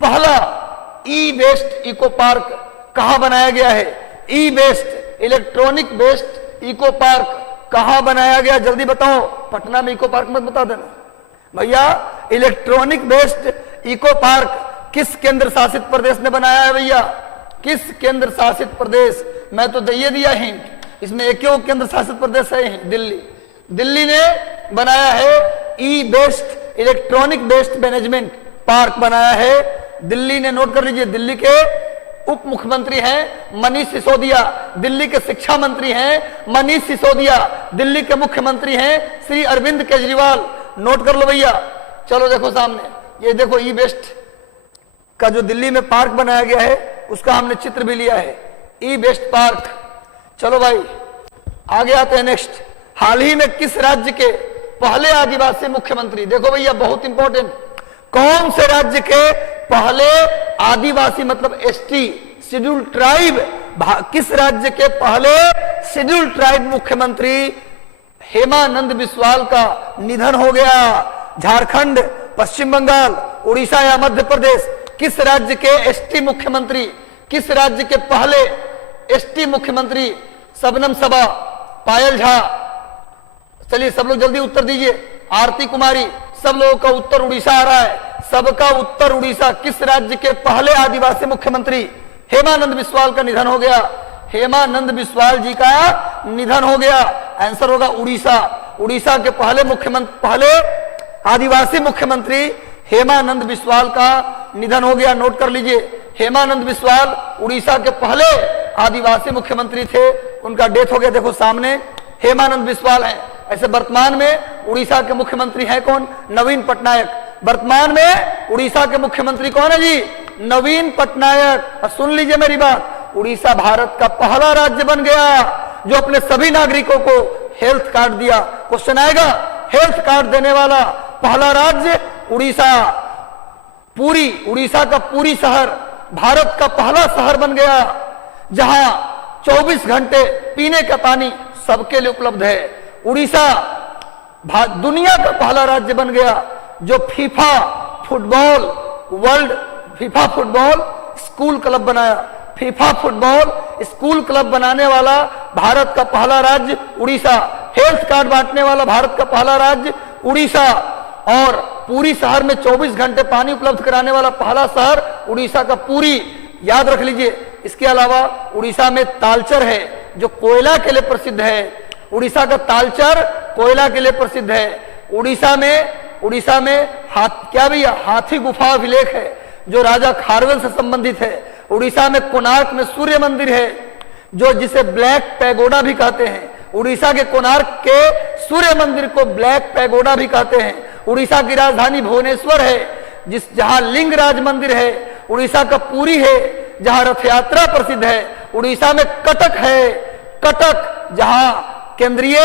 पहला ई वेस्ट इको पार्क कहां बनाया गया है? E waste, electronic waste eco park कहां बनाया गया? जल्दी बताओ। पटना में इको पार्क मत बता देना भैया। इलेक्ट्रॉनिक वेस्ट इको पार्क किस केंद्र शासित प्रदेश ने बनाया है भैया? किस केंद्र शासित प्रदेश? मैं तो दे दिया हिंट, इसमें एक केंद्र शासित प्रदेश है, दिल्ली। दिल्ली ने बनाया है E waste, electronic waste management park बनाया है दिल्ली ने। नोट कर लीजिए। दिल्ली के उप मुख्यमंत्री हैं मनीष सिसोदिया, दिल्ली के शिक्षा मंत्री हैं मनीष सिसोदिया, दिल्ली के मुख्यमंत्री हैं श्री अरविंद केजरीवाल। नोट कर लो भैया। चलो देखो सामने, ये देखो ई वेस्ट का जो दिल्ली में पार्क बनाया गया है उसका हमने चित्र भी लिया है, ई वेस्ट पार्क। चलो भाई आगे आते हैं नेक्स्ट। हाल ही में किस राज्य के पहले आदिवासी मुख्यमंत्री, देखो भैया बहुत इंपॉर्टेंट, कौन से राज्य के पहले आदिवासी मतलब एसटी शेड्यूल ट्राइब, किस राज्य के पहले शेड्यूल ट्राइब मुख्यमंत्री हेमानंद बिस्वाल का निधन हो गया? झारखंड, पश्चिम बंगाल, उड़ीसा या मध्य प्रदेश? किस राज्य के एसटी मुख्यमंत्री, किस राज्य के पहले एसटी मुख्यमंत्री? शबनम सबा, पायल झा, चलिए सब लोग जल्दी उत्तर दीजिए। आरती कुमारी, सब लोगों का उत्तर उड़ीसा आ रहा है, सबका उत्तर उड़ीसा। किस राज्य के पहले आदिवासी मुख्यमंत्री हेमानंद बिस्वाल का निधन हो गया? हेमानंद बिस्वाल जी का निधन हो गया। आंसर होगा उड़ीसा। उड़ीसा के पहले आदिवासी मुख्यमंत्री हेमानंद बिस्वाल का निधन हो गया। नोट कर लीजिए। हेमानंद बिस्वाल उड़ीसा के पहले आदिवासी मुख्यमंत्री थे, उनका डेथ हो गया। देखो सामने हेमानंद बिस्वाल हैं। ऐसे वर्तमान में उड़ीसा के मुख्यमंत्री हैं कौन? नवीन पटनायक। वर्तमान में उड़ीसा के मुख्यमंत्री कौन है जी? नवीन पटनायक। और सुन लीजिए मेरी बात, उड़ीसा भारत का पहला राज्य बन गया जो अपने सभी नागरिकों को हेल्थ कार्ड दिया। क्वेश्चन आएगा, हेल्थ कार्ड देने वाला पहला राज्य उड़ीसा। पूरी उड़ीसा का पूरी शहर भारत का पहला शहर बन गया जहां 24 घंटे पीने का पानी सबके लिए उपलब्ध है। उड़ीसा दुनिया का पहला राज्य बन गया जो फीफा फुटबॉल स्कूल क्लब बनाया। फीफा फुटबॉल स्कूल क्लब बनाने वाला भारत का पहला राज्य उड़ीसा। हेल्थ कार्ड बांटने वाला भारत का पहला राज्य उड़ीसा। और पूरी शहर में 24 घंटे पानी उपलब्ध कराने वाला पहला शहर उड़ीसा का पूरी। याद रख लीजिए। इसके अलावा उड़ीसा में तालचर है जो कोयला के लिए प्रसिद्ध है। उड़ीसा का तालचर कोयला के लिए प्रसिद्ध है। उड़ीसा में क्या भैया? हाथी गुफा अभिलेख है जो राजा खारवेल से संबंधित है। उड़ीसा में कोणार्क में सूर्य मंदिर है जो जिसे ब्लैक पैगोडा भी कहते हैं। उड़ीसा के कोणार्क के सूर्य मंदिर को ब्लैक पैगोडा भी कहते हैं। उड़ीसा की राजधानी भुवनेश्वर है जहां लिंगराज मंदिर है। उड़ीसा का पुरी है जहां रथ यात्रा प्रसिद्ध है। उड़ीसा में कटक है, कटक जहां केंद्रीय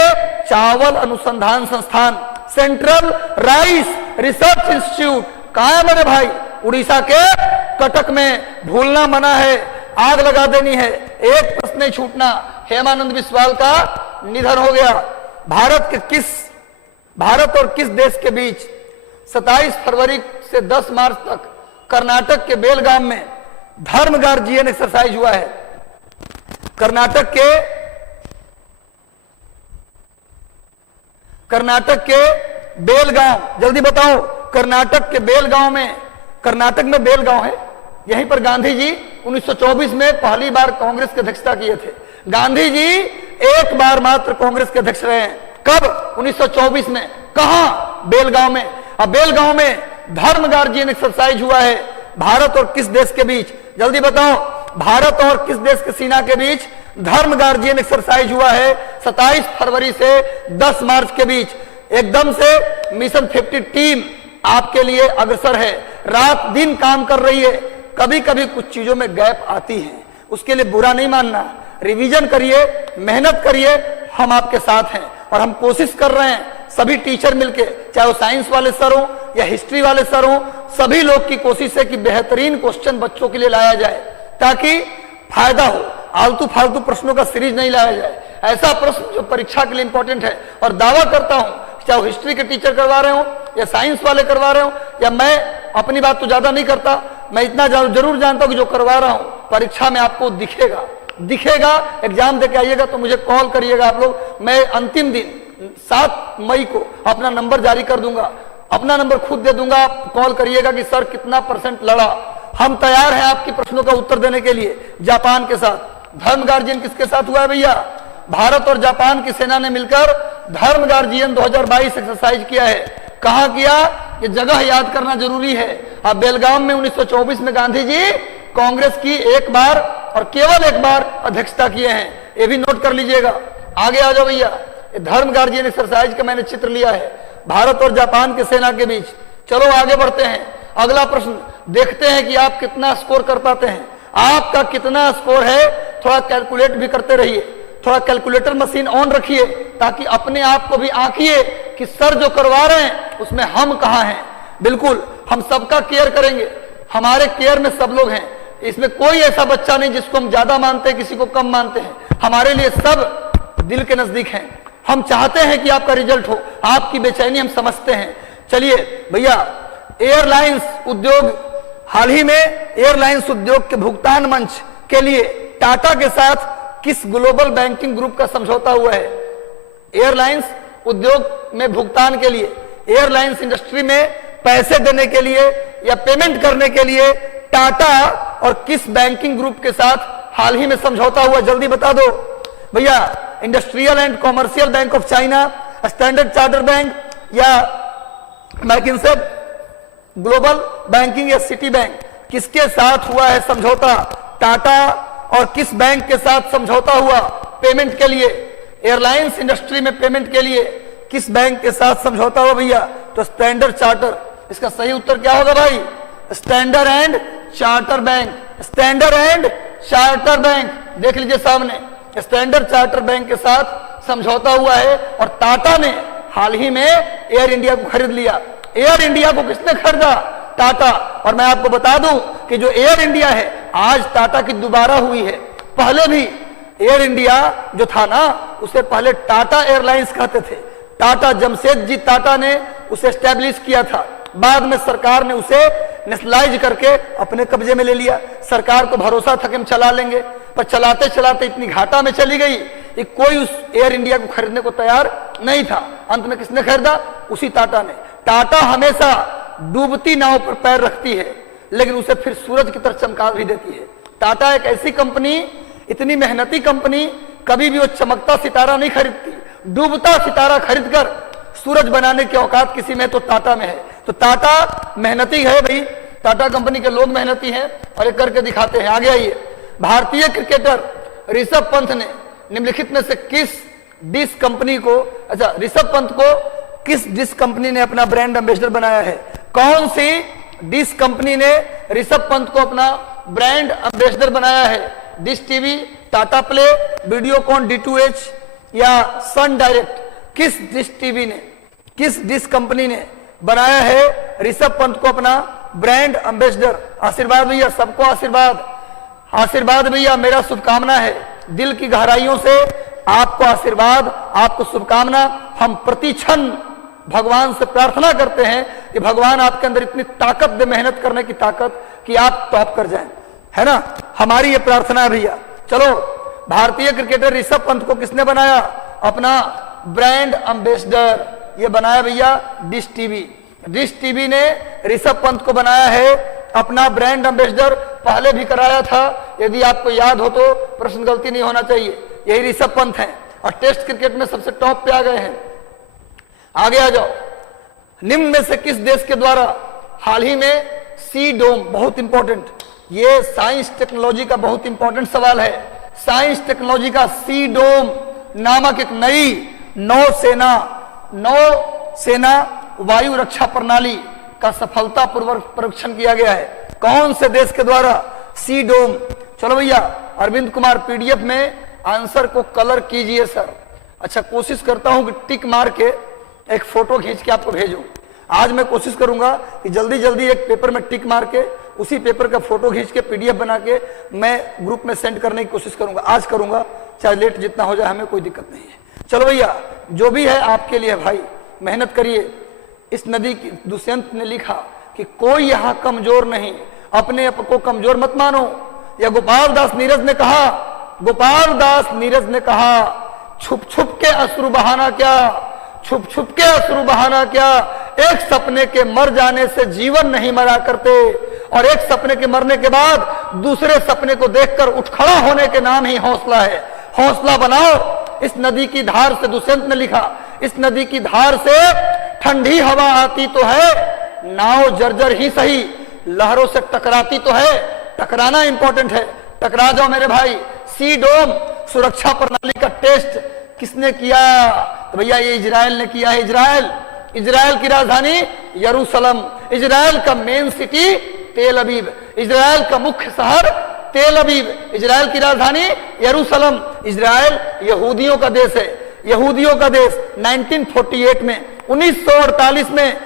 चावल अनुसंधान संस्थान सेंट्रल राइस रिसर्च इंस्टीट्यूट कायम है भाई। उड़ीसा के कटक में भूलना मना है, आग लगा देनी है, एक प्रश्न नहीं छूटना। हेमानंद बिस्वाल का निधन हो गया। भारत और किस देश के बीच 27 फरवरी से 10 मार्च तक कर्नाटक के बेलगाम में धर्म गार्जियन एक्सरसाइज हुआ है। कर्नाटक के बेलगांव, जल्दी बताओ, कर्नाटक के बेलगांव में कर्नाटक में बेलगांव है, यहीं पर गांधी जी 1924 में पहली बार कांग्रेस की अध्यक्षता किए थे। गांधी जी एक बार मात्र कांग्रेस के अध्यक्ष रहे हैं। कब? 1924 में। कहां? बेलगांव में। अब बेलगांव में धर्म गार्जियन एक्सरसाइज हुआ है भारत और किस देश के बीच? जल्दी बताओ, भारत और किस देश के सेना के बीच धर्म गार्जियन एक्सरसाइज हुआ है 27 फरवरी से 10 मार्च के बीच। एकदम से मिशन 50 टीम आपके लिए अग्रसर है, रात दिन काम कर रही है। कभी कभी कुछ चीजों में गैप आती है, उसके लिए बुरा नहीं मानना, रिवीजन करिए, मेहनत करिए, हम आपके साथ हैं और हम कोशिश कर रहे हैं सभी टीचर मिलके, चाहे वो साइंस वाले सर हो या हिस्ट्री वाले सर हो, सभी लोग की कोशिश है कि बेहतरीन क्वेश्चन बच्चों के लिए लाया जाए ताकि फायदा हो। आलतू फालतू प्रश्नों का सीरीज नहीं लाया जाए, ऐसा प्रश्न जो परीक्षा के लिए इंपॉर्टेंट है। और दावा करता हूं, चाहे हिस्ट्री के टीचर करवा रहे हो या साइंस वाले करवा रहे हो, या मैं अपनी बात तो ज्यादा नहीं करता, मैं इतना जरूर जानता हूं कि जो करवा रहा हूं परीक्षा में आपको दिखेगा। एग्जाम देके आइएगा तो मुझे कॉल करिएगा आप लोग। मैं अंतिम दिन 7 मई को अपना नंबर जारी कर दूंगा, अपना नंबर खुद दे दूंगा, आप कॉल करिएगा कि सर कितना % लड़ा। हम तैयार हैं आपके प्रश्नों का उत्तर देने के लिए। जापान के साथ धर्म गार्जियन किसके साथ हुआ है भैया? भारत और जापान की सेना ने मिलकर धर्म गार्जियन 2022 एक्सरसाइज किया है। कहां किया? ये जगह याद करना जरूरी है। अब बेलगाम में 1924 में गांधी जी कांग्रेस की एक बार और केवल एक बार अध्यक्षता किए हैं, ये भी नोट कर लीजिएगा। आगे आ जाओ भैया, धर्म गार्जियन एक्सरसाइज का मैंने चित्र लिया है भारत और जापान के सेना के बीच। चलो आगे बढ़ते हैं, अगला प्रश्न देखते हैं कि आप कितना स्कोर कर पाते हैं। आपका कितना स्कोर है थोड़ा कैलकुलेट भी करते रहिए, थोड़ा कैलकुलेटर मशीन ऑन रखिए ताकि अपने आप को भी आंकिए कि सर जो करवा रहे हैं उसमें हम कहां हैं। बिल्कुल हम सबका केयर करेंगे, हमारे केयर में सब लोग हैं, इसमें कोई ऐसा बच्चा नहीं जिसको हम ज्यादा मानते हैं, किसी को कम मानते हैं। हमारे लिए सब दिल के नजदीक हैं, हम चाहते हैं कि आपका रिजल्ट हो, आपकी बेचैनी हम समझते हैं। चलिए भैया, एयरलाइंस उद्योग, हाल ही में एयरलाइंस उद्योग के भुगतान मंच के लिए टाटा के साथ किस ग्लोबल बैंकिंग ग्रुप का समझौता हुआ है? एयरलाइंस उद्योग में भुगतान के लिए, एयरलाइंस इंडस्ट्री में पैसे देने के लिए या पेमेंट करने के लिए टाटा और किस बैंकिंग ग्रुप के साथ हाल ही में समझौता हुआ? जल्दी बता दो भैया। Industrial and commercial bank of China, standard chartered bank या मैकिन्से ग्लोबल बैंकिंग या सिटी बैंक, किसके साथ हुआ है समझौता? टाटा और किस बैंक के साथ समझौता हुआ पेमेंट के लिए? एयरलाइंस इंडस्ट्री में पेमेंट के लिए किस बैंक के साथ समझौता हुआ भैया? तो स्टैंडर्ड चार्टर। इसका सही उत्तर क्या होगा भाई? Standard and charter bank. Standard and charter bank, देख लीजिए सामने, स्टैंडर्ड चार्टर बैंक के साथ समझौता हुआ है। और टाटा ने हाल ही में एयर इंडिया को खरीद लिया। एयर इंडिया को किसने खरीदा? टाटा। और मैं आपको बता दूं कि जो एयर इंडिया है आज टाटा की दोबारा हुई है। पहले भी एयर इंडिया जो था ना, उसे पहले टाटा एयरलाइंस कहते थे। टाटा जमशेदजी टाटा ने उसे स्टैब्लिश किया था, बाद में सरकार ने उसे नेशनलाइज करके अपने कब्जे में ले लिया। सरकार को भरोसा था कि हम चला लेंगे, पर चलाते चलाते इतनी घाटा में चली गई कि कोई उस एयर इंडिया को खरीदने को तैयार नहीं था। अंत में किसने खरीदा? उसी टाटा ने। टाटा हमेशा डूबती नाव पर पैर रखती है लेकिन उसे फिर सूरज की तरफ चमका भी देती है। टाटा एक ऐसी कंपनी, इतनी मेहनती कंपनी, कभी भी वो चमकता सितारा नहीं खरीदती, डूबता सितारा खरीदकर सूरज बनाने की औकात किसी में तो टाटा में है। तो टाटा मेहनती है भाई, टाटा कंपनी के लोग मेहनती हैं और ये करके दिखाते हैं। आगे आइए, भारतीय क्रिकेटर ऋषभ पंत ने निम्नलिखित में से किस डिश कंपनी को, अच्छा ऋषभ पंत को किस डिश कंपनी ने अपना ब्रांड एम्बेसडर बनाया है? कौन सी डिश कंपनी ने ऋषभ पंत को अपना ब्रांड एम्बेसडर बनाया है? Dish TV, Tata play, Videocon D2H या सन डायरेक्ट? किस डिश टीवी ने, किस डिश कंपनी ने बनाया है ऋषभ पंत को अपना ब्रांड एम्बेसडर? आशीर्वाद भैया, सबको आशीर्वाद, आशीर्वाद भैया, मेरा शुभकामना है दिल की गहराइयों से, आपको आशीर्वाद, आपको शुभकामना। हम प्रति क्षण भगवान से प्रार्थना करते हैं कि भगवान आपके अंदर इतनी ताकत दे, मेहनत करने की ताकत, कि आप टॉप कर जाएं, है ना? हमारी ये प्रार्थना है भैया। चलो, भारतीय क्रिकेटर ऋषभ पंत को किसने बनाया अपना ब्रांड एम्बेसडर? ये बनाया भैया डिश टीवी। डिश टीवी ने ऋषभ पंत को बनाया है अपना ब्रांड एम्बेसडर, पहले भी कराया था, यदि आपको याद हो तो, प्रश्न गलती नहीं होना चाहिए। यही ऋषभ पंत हैं और टेस्ट क्रिकेट में सबसे टॉप पे आ गए हैं। आगे आ जाओ। निम्न में से किस देश के द्वारा हाल ही में सी डोम, बहुत इंपॉर्टेंट, ये साइंस टेक्नोलॉजी का बहुत इंपॉर्टेंट सवाल है, साइंस टेक्नोलॉजी का सी डोम नामक एक नई नौसेना वायु रक्षा प्रणाली का सफलतापूर्वक परीक्षण किया गया है। कौन से देश के द्वारा सी डोम? चलो भैया, अरविंद कुमार पीडीएफ में आंसर को कलर कीजिए सर। अच्छा, कोशिश करता हूं कि टिक मार के एक फोटो खींच के आपको भेजूं। आज मैं कोशिश करूंगा कि जल्दी जल्दी एक पेपर में टिक मार के उसी पेपर का फोटो खींच के पीडीएफ बना के मैं ग्रुप में सेंड करने की कोशिश करूंगा। आज करूंगा, चाहे लेट जितना हो जाए, हमें कोई दिक्कत नहीं है। चलो भैया, जो भी है आपके लिए भाई, मेहनत करिए। इस नदी की दुष्यंत ने लिखा कि कोई यहां कमजोर नहीं, अपने आप को कमजोर मत मानो। या गोपाल दास नीरज ने कहा, छुप छुप के अश्रु बहाना क्या, छुप छुप के अश्रु बहाना क्या, एक सपने के मर जाने से जीवन नहीं मरा करते, और एक सपने के मरने के बाद दूसरे सपने को देखकर उठ खड़ा होने के नाम ही हौसला है। हौसला बनाओ। इस नदी की धार से, दुष्यंत ने लिखा, इस नदी की धार से ठंडी हवा आती तो है, नाव जर्जर ही सही, लहरों से टकराती तो है। टकराना इंपॉर्टेंट है, टकरा जाओ मेरे भाई। सी डोम सुरक्षा प्रणाली का टेस्ट किसने किया? तो भैया ये इजराइल ने किया है। इजराइल की राजधानी यरूशलेम, इजराइल का मेन सिटी तेल अवीव, इजराइल का मुख्य शहर तेल अवीव, इजराइल की राजधानी यरूशलेम। इजराइल यहूदियों का देश है, यहूदियों का देश। 1948 में, 1948 में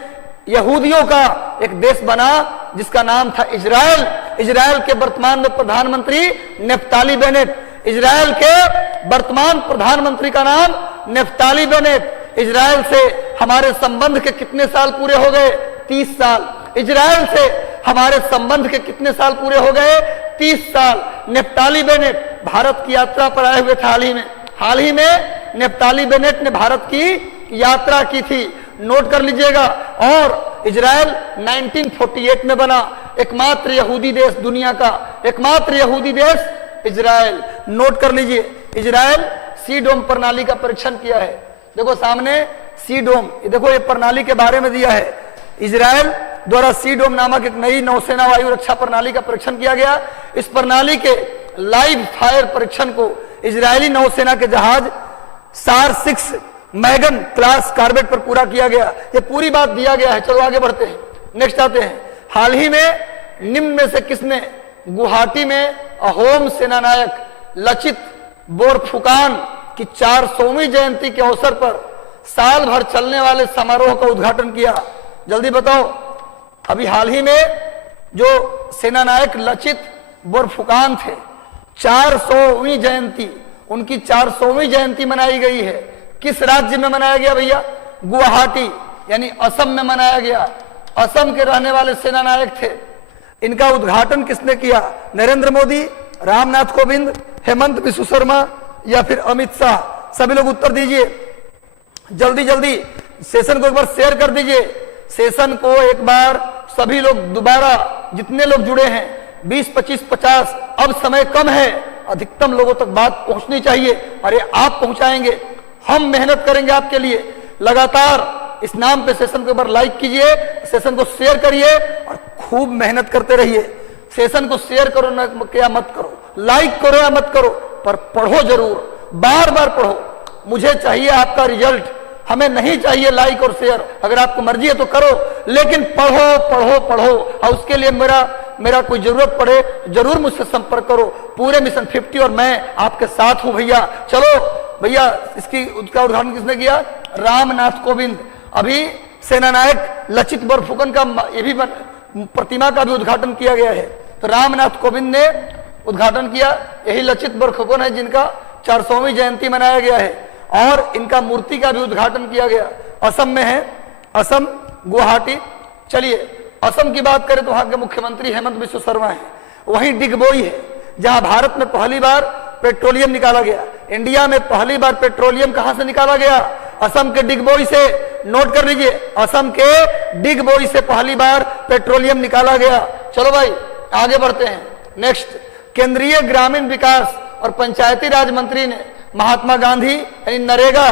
यहूदियों का एक देश बना जिसका नाम था इजराइल। इजराइल के वर्तमान में प्रधानमंत्री नेफ्ताली बेनेट, इजराइल के वर्तमान प्रधानमंत्री का नाम नेफ्ताली बेनेट। इजराइल से हमारे संबंध के कितने साल पूरे हो गए? 30 साल। इजराइल से हमारे संबंध के कितने साल पूरे हो गए? 30 साल। नेफ्ताली बेनेट भारत की यात्रा पर आए हुए थे हाल ही में नेफ्ताली बेनेट ने भारत की यात्रा की थी, नोट कर लीजिएगा। और इजराइल 1948 में बना एकमात्र यहूदी देश, दुनिया का एकमात्र यहूदी देश इजराइल, नोट कर लीजिए। इजराइल सी डोम प्रणाली का परीक्षण किया है। देखो सामने सी डोम, देखो ये प्रणाली के बारे में दिया है। इजराइल द्वारा सी डोम नामक एक नई नौसेना वायु रक्षा प्रणाली का परीक्षण किया गया। इस प्रणाली के लाइव फायर परीक्षण को इजरायली नौसेना के जहाज सार 6 मैगन क्लास कार्बेट पर पूरा किया गया। ये पूरी बात दिया गया है। चलो आगे बढ़ते हैं, नेक्स्ट आते हैं। हाल ही में निम्न में से किसने गुवाहाटी में अहोम सेनानायक लचित बोरफुकान की 400वीं जयंती के अवसर पर साल भर चलने वाले समारोह का उद्घाटन किया? जल्दी बताओ। अभी हाल ही में जो सेनानायक लचित बोरफुकान थे, 400वीं जयंती, उनकी 400वीं जयंती मनाई गई है। किस राज्य में मनाया गया भैया? गुवाहाटी यानी असम में मनाया गया। असम के रहने वाले सेनानायक थे। इनका उद्घाटन किसने किया? नरेंद्र मोदी, रामनाथ कोविंद, हेमंत बिस्व शर्मा या फिर अमित शाह? सभी लोग उत्तर दीजिए जल्दी जल्दी। सेशन को एक बार शेयर कर दीजिए, सेशन को एक बार सभी लोग दोबारा, जितने लोग जुड़े हैं 20, 25, 50, अब समय कम है, अधिकतम लोगों तक बात पहुंचनी चाहिए। अरे आप पहुंचाएंगे, हम मेहनत करेंगे आपके लिए लगातार। इस नाम पे सेशन को एक बार लाइक कीजिए, सेशन को शेयर करिए और खूब मेहनत करते रहिए। सेशन को शेयर करो ना क्या मत करो, लाइक करो या मत करो, पर पढ़ो जरूर, बार बार पढ़ो। मुझे चाहिए आपका रिजल्ट, हमें नहीं चाहिए लाइक और शेयर। अगर आपको मर्जी है तो करो, लेकिन पढ़ो पढ़ो पढ़ो। और उसके लिए मेरा कोई जरूरत पड़े जरूर मुझसे संपर्क करो। पूरे मिशन 50 और मैं आपके साथ हूं भैया। चलो भैया, उसका उद्घाटन किसने किया? रामनाथ कोविंद। अभी सेनानायक लचित बोरफुकन का ये भी प्रतिमा का भी उद्घाटन किया गया है। तो रामनाथ कोविंद ने उद्घाटन किया। यही लचित बोरफुकन है जिनका 400वीं जयंती मनाया गया है। और इनका मूर्ति का भी उद्घाटन किया गया। असम में है, असम गुवाहाटी। चलिए असम की बात करें तो वहां के मुख्यमंत्री हेमंत बिस्व शर्मा है। वहीं डिगबोई है जहां भारत में पहली बार पेट्रोलियम निकाला गया। इंडिया में पहली बार पेट्रोलियम कहां से निकाला गया? असम के डिगबोई से। नोट कर लीजिए, असम के डिगबोई से पहली बार पेट्रोलियम निकाला गया। चलो भाई आगे बढ़ते हैं। नेक्स्ट, केंद्रीय ग्रामीण विकास और पंचायती राज मंत्री ने महात्मा गांधी यानी नरेगा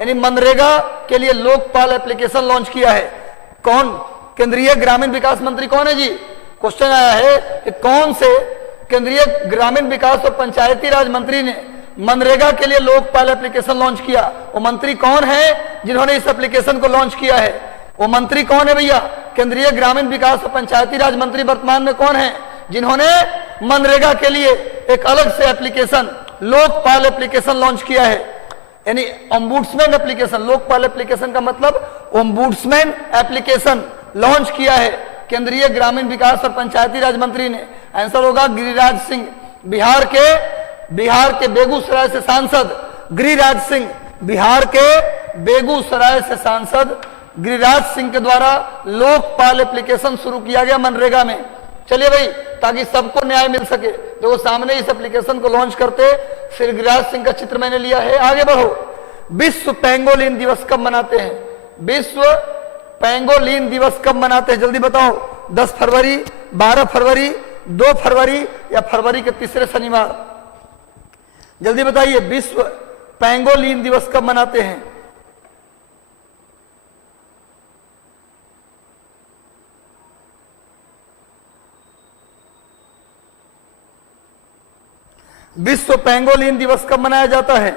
यानी मनरेगा के लिए लोकपाल एप्लीकेशन लॉन्च किया है। कौन केंद्रीय ग्रामीण विकास मंत्री कौन है जी? क्वेश्चन आया है कि कौन से केंद्रीय ग्रामीण विकास और पंचायती राज मंत्री ने मनरेगा के लिए लोकपाल एप्लीकेशन लॉन्च किया? वो मंत्री कौन है जिन्होंने इस एप्लीकेशन को लॉन्च किया है? वो मंत्री कौन है भैया? केंद्रीय ग्रामीण विकास और पंचायती राज मंत्री वर्तमान में कौन है जिन्होंने मनरेगा के लिए एक अलग से एप्लीकेशन लोकपाल एप्लीकेशन लॉन्च किया है, यानी ओम्बुड्समैन एप्लीकेशन। लोकपाल एप्लीकेशन का मतलब ओम्बुड्समैन एप्लीकेशन लॉन्च किया है केंद्रीय ग्रामीण विकास और पंचायती राज मंत्री ने। आंसर होगा गिरिराज सिंह, बिहार के बेगूसराय से सांसद गिरिराज सिंह, बिहार के बेगूसराय से सांसद गिरिराज सिंह के द्वारा लोकपाल एप्लीकेशन शुरू किया गया मनरेगा में। चलिए भाई, ताकि सबको न्याय मिल सके, देखो सामने इस एप्लीकेशन को लॉन्च करते श्री गिरिराज सिंह का चित्र मैंने लिया है। आगे बढ़ो। विश्व पेंगोलिन दिवस कब मनाते हैं? विश्व पेंगोलिन दिवस कब मनाते हैं? जल्दी बताओ। 10 फरवरी, 12 फरवरी, 2 फरवरी या फरवरी के तीसरे शनिवार? जल्दी बताइए, विश्व पेंगोलिन दिवस कब मनाते हैं? विश्व पेंगोलिन दिवस कब मनाया जाता है?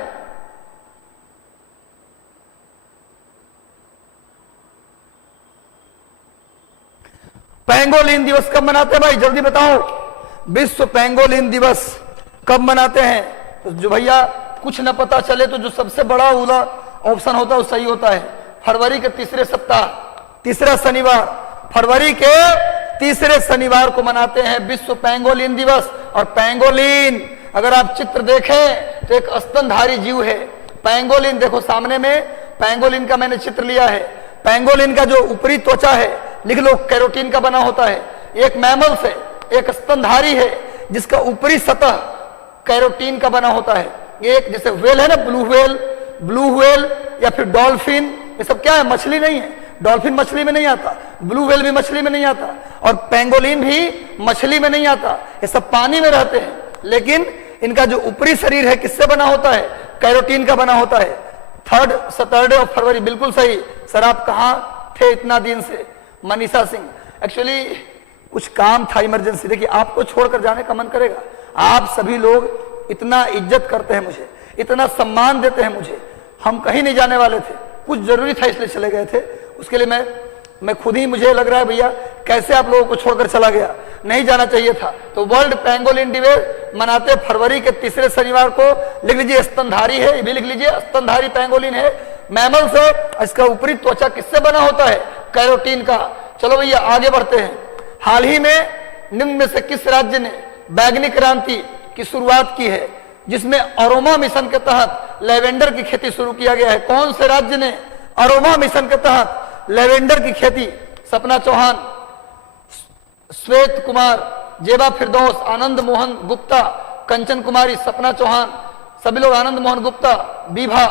पेंगोलिन दिवस कब मनाते हैं भाई? जल्दी बताओ, विश्व पेंगोलिन दिवस कब मनाते हैं? तो जो भैया कुछ न पता चले तो जो सबसे बड़ा वाला ऑप्शन होता है वो सही होता है। फरवरी के तीसरे सप्ताह, तीसरा शनिवार, फरवरी के तीसरे शनिवार को मनाते हैं विश्व पेंगोलिन दिवस। और पेंगोलिन अगर आप चित्र देखें तो एक स्तनधारी जीव है। पेंगोलिन देखो सामने में, पेंगोलिन का मैंने चित्र लिया है। पेंगोलिन का जो ऊपरी त्वचा है, लिख लो, कैरोटीन का बना होता है। एक मैमल से एक स्तनधारी है जिसका ऊपरी सतह कैरोटीन का बना होता है। एक जैसे व्हेल है ना, ब्लू व्हेल या फिर डॉल्फिन, ये सब क्या है? मछली नहीं है। डॉल्फिन मछली में नहीं आता, ब्लू व्हेल भी मछली में नहीं आता, और पेंगोलिन भी मछली में नहीं आता। ये सब पानी में रहते हैं, लेकिन इनका जो ऊपरी शरीर है किससे बना होता है? कैरोटीन का बना होता है। 3rd सैटरडे ऑफ फरवरी, बिल्कुल सही। सर आप कहाँ थे इतना दिन से? मनीषा सिंह, एक्चुअली कुछ काम था, इमरजेंसी। देखिए आपको छोड़कर जाने का मन करेगा? आप सभी लोग इतना इज्जत करते हैं मुझे, इतना सम्मान देते हैं मुझे। हम कहीं नहीं जाने वाले थे, कुछ जरूरी था इसलिए चले गए थे। उसके लिए मैं खुद ही, मुझे लग रहा है भैया कैसे आप लोगों को छोड़कर चला गया, नहीं जाना चाहिए था। तो वर्ल्ड पेंगोलिन डे मनाते फरवरी के तीसरे शनिवार को। लिख लीजिए स्तनधारी है, ये भी लिख लीजिए, स्तनधारी पेंगोलिन है, मैमल से। इसका ऊपरी त्वचा किससे बना होता है? कैरोटीन का। चलो भैया आगे बढ़ते हैं। हाल ही में निम्न में से किस राज्य ने बैगनी क्रांति की शुरुआत की है जिसमें अरोमा मिशन के तहत लेवेंडर की खेती शुरू किया गया है? कौन से राज्य ने अरोमा मिशन के तहत लेवेंडर की खेती? सपना चौहान, श्वेत कुमार, जेबा फिरदौस, आनंद मोहन गुप्ता, कंचन कुमारी, सपना चौहान, सभी लोग आनंद मोहन गुप्ता, बीभा,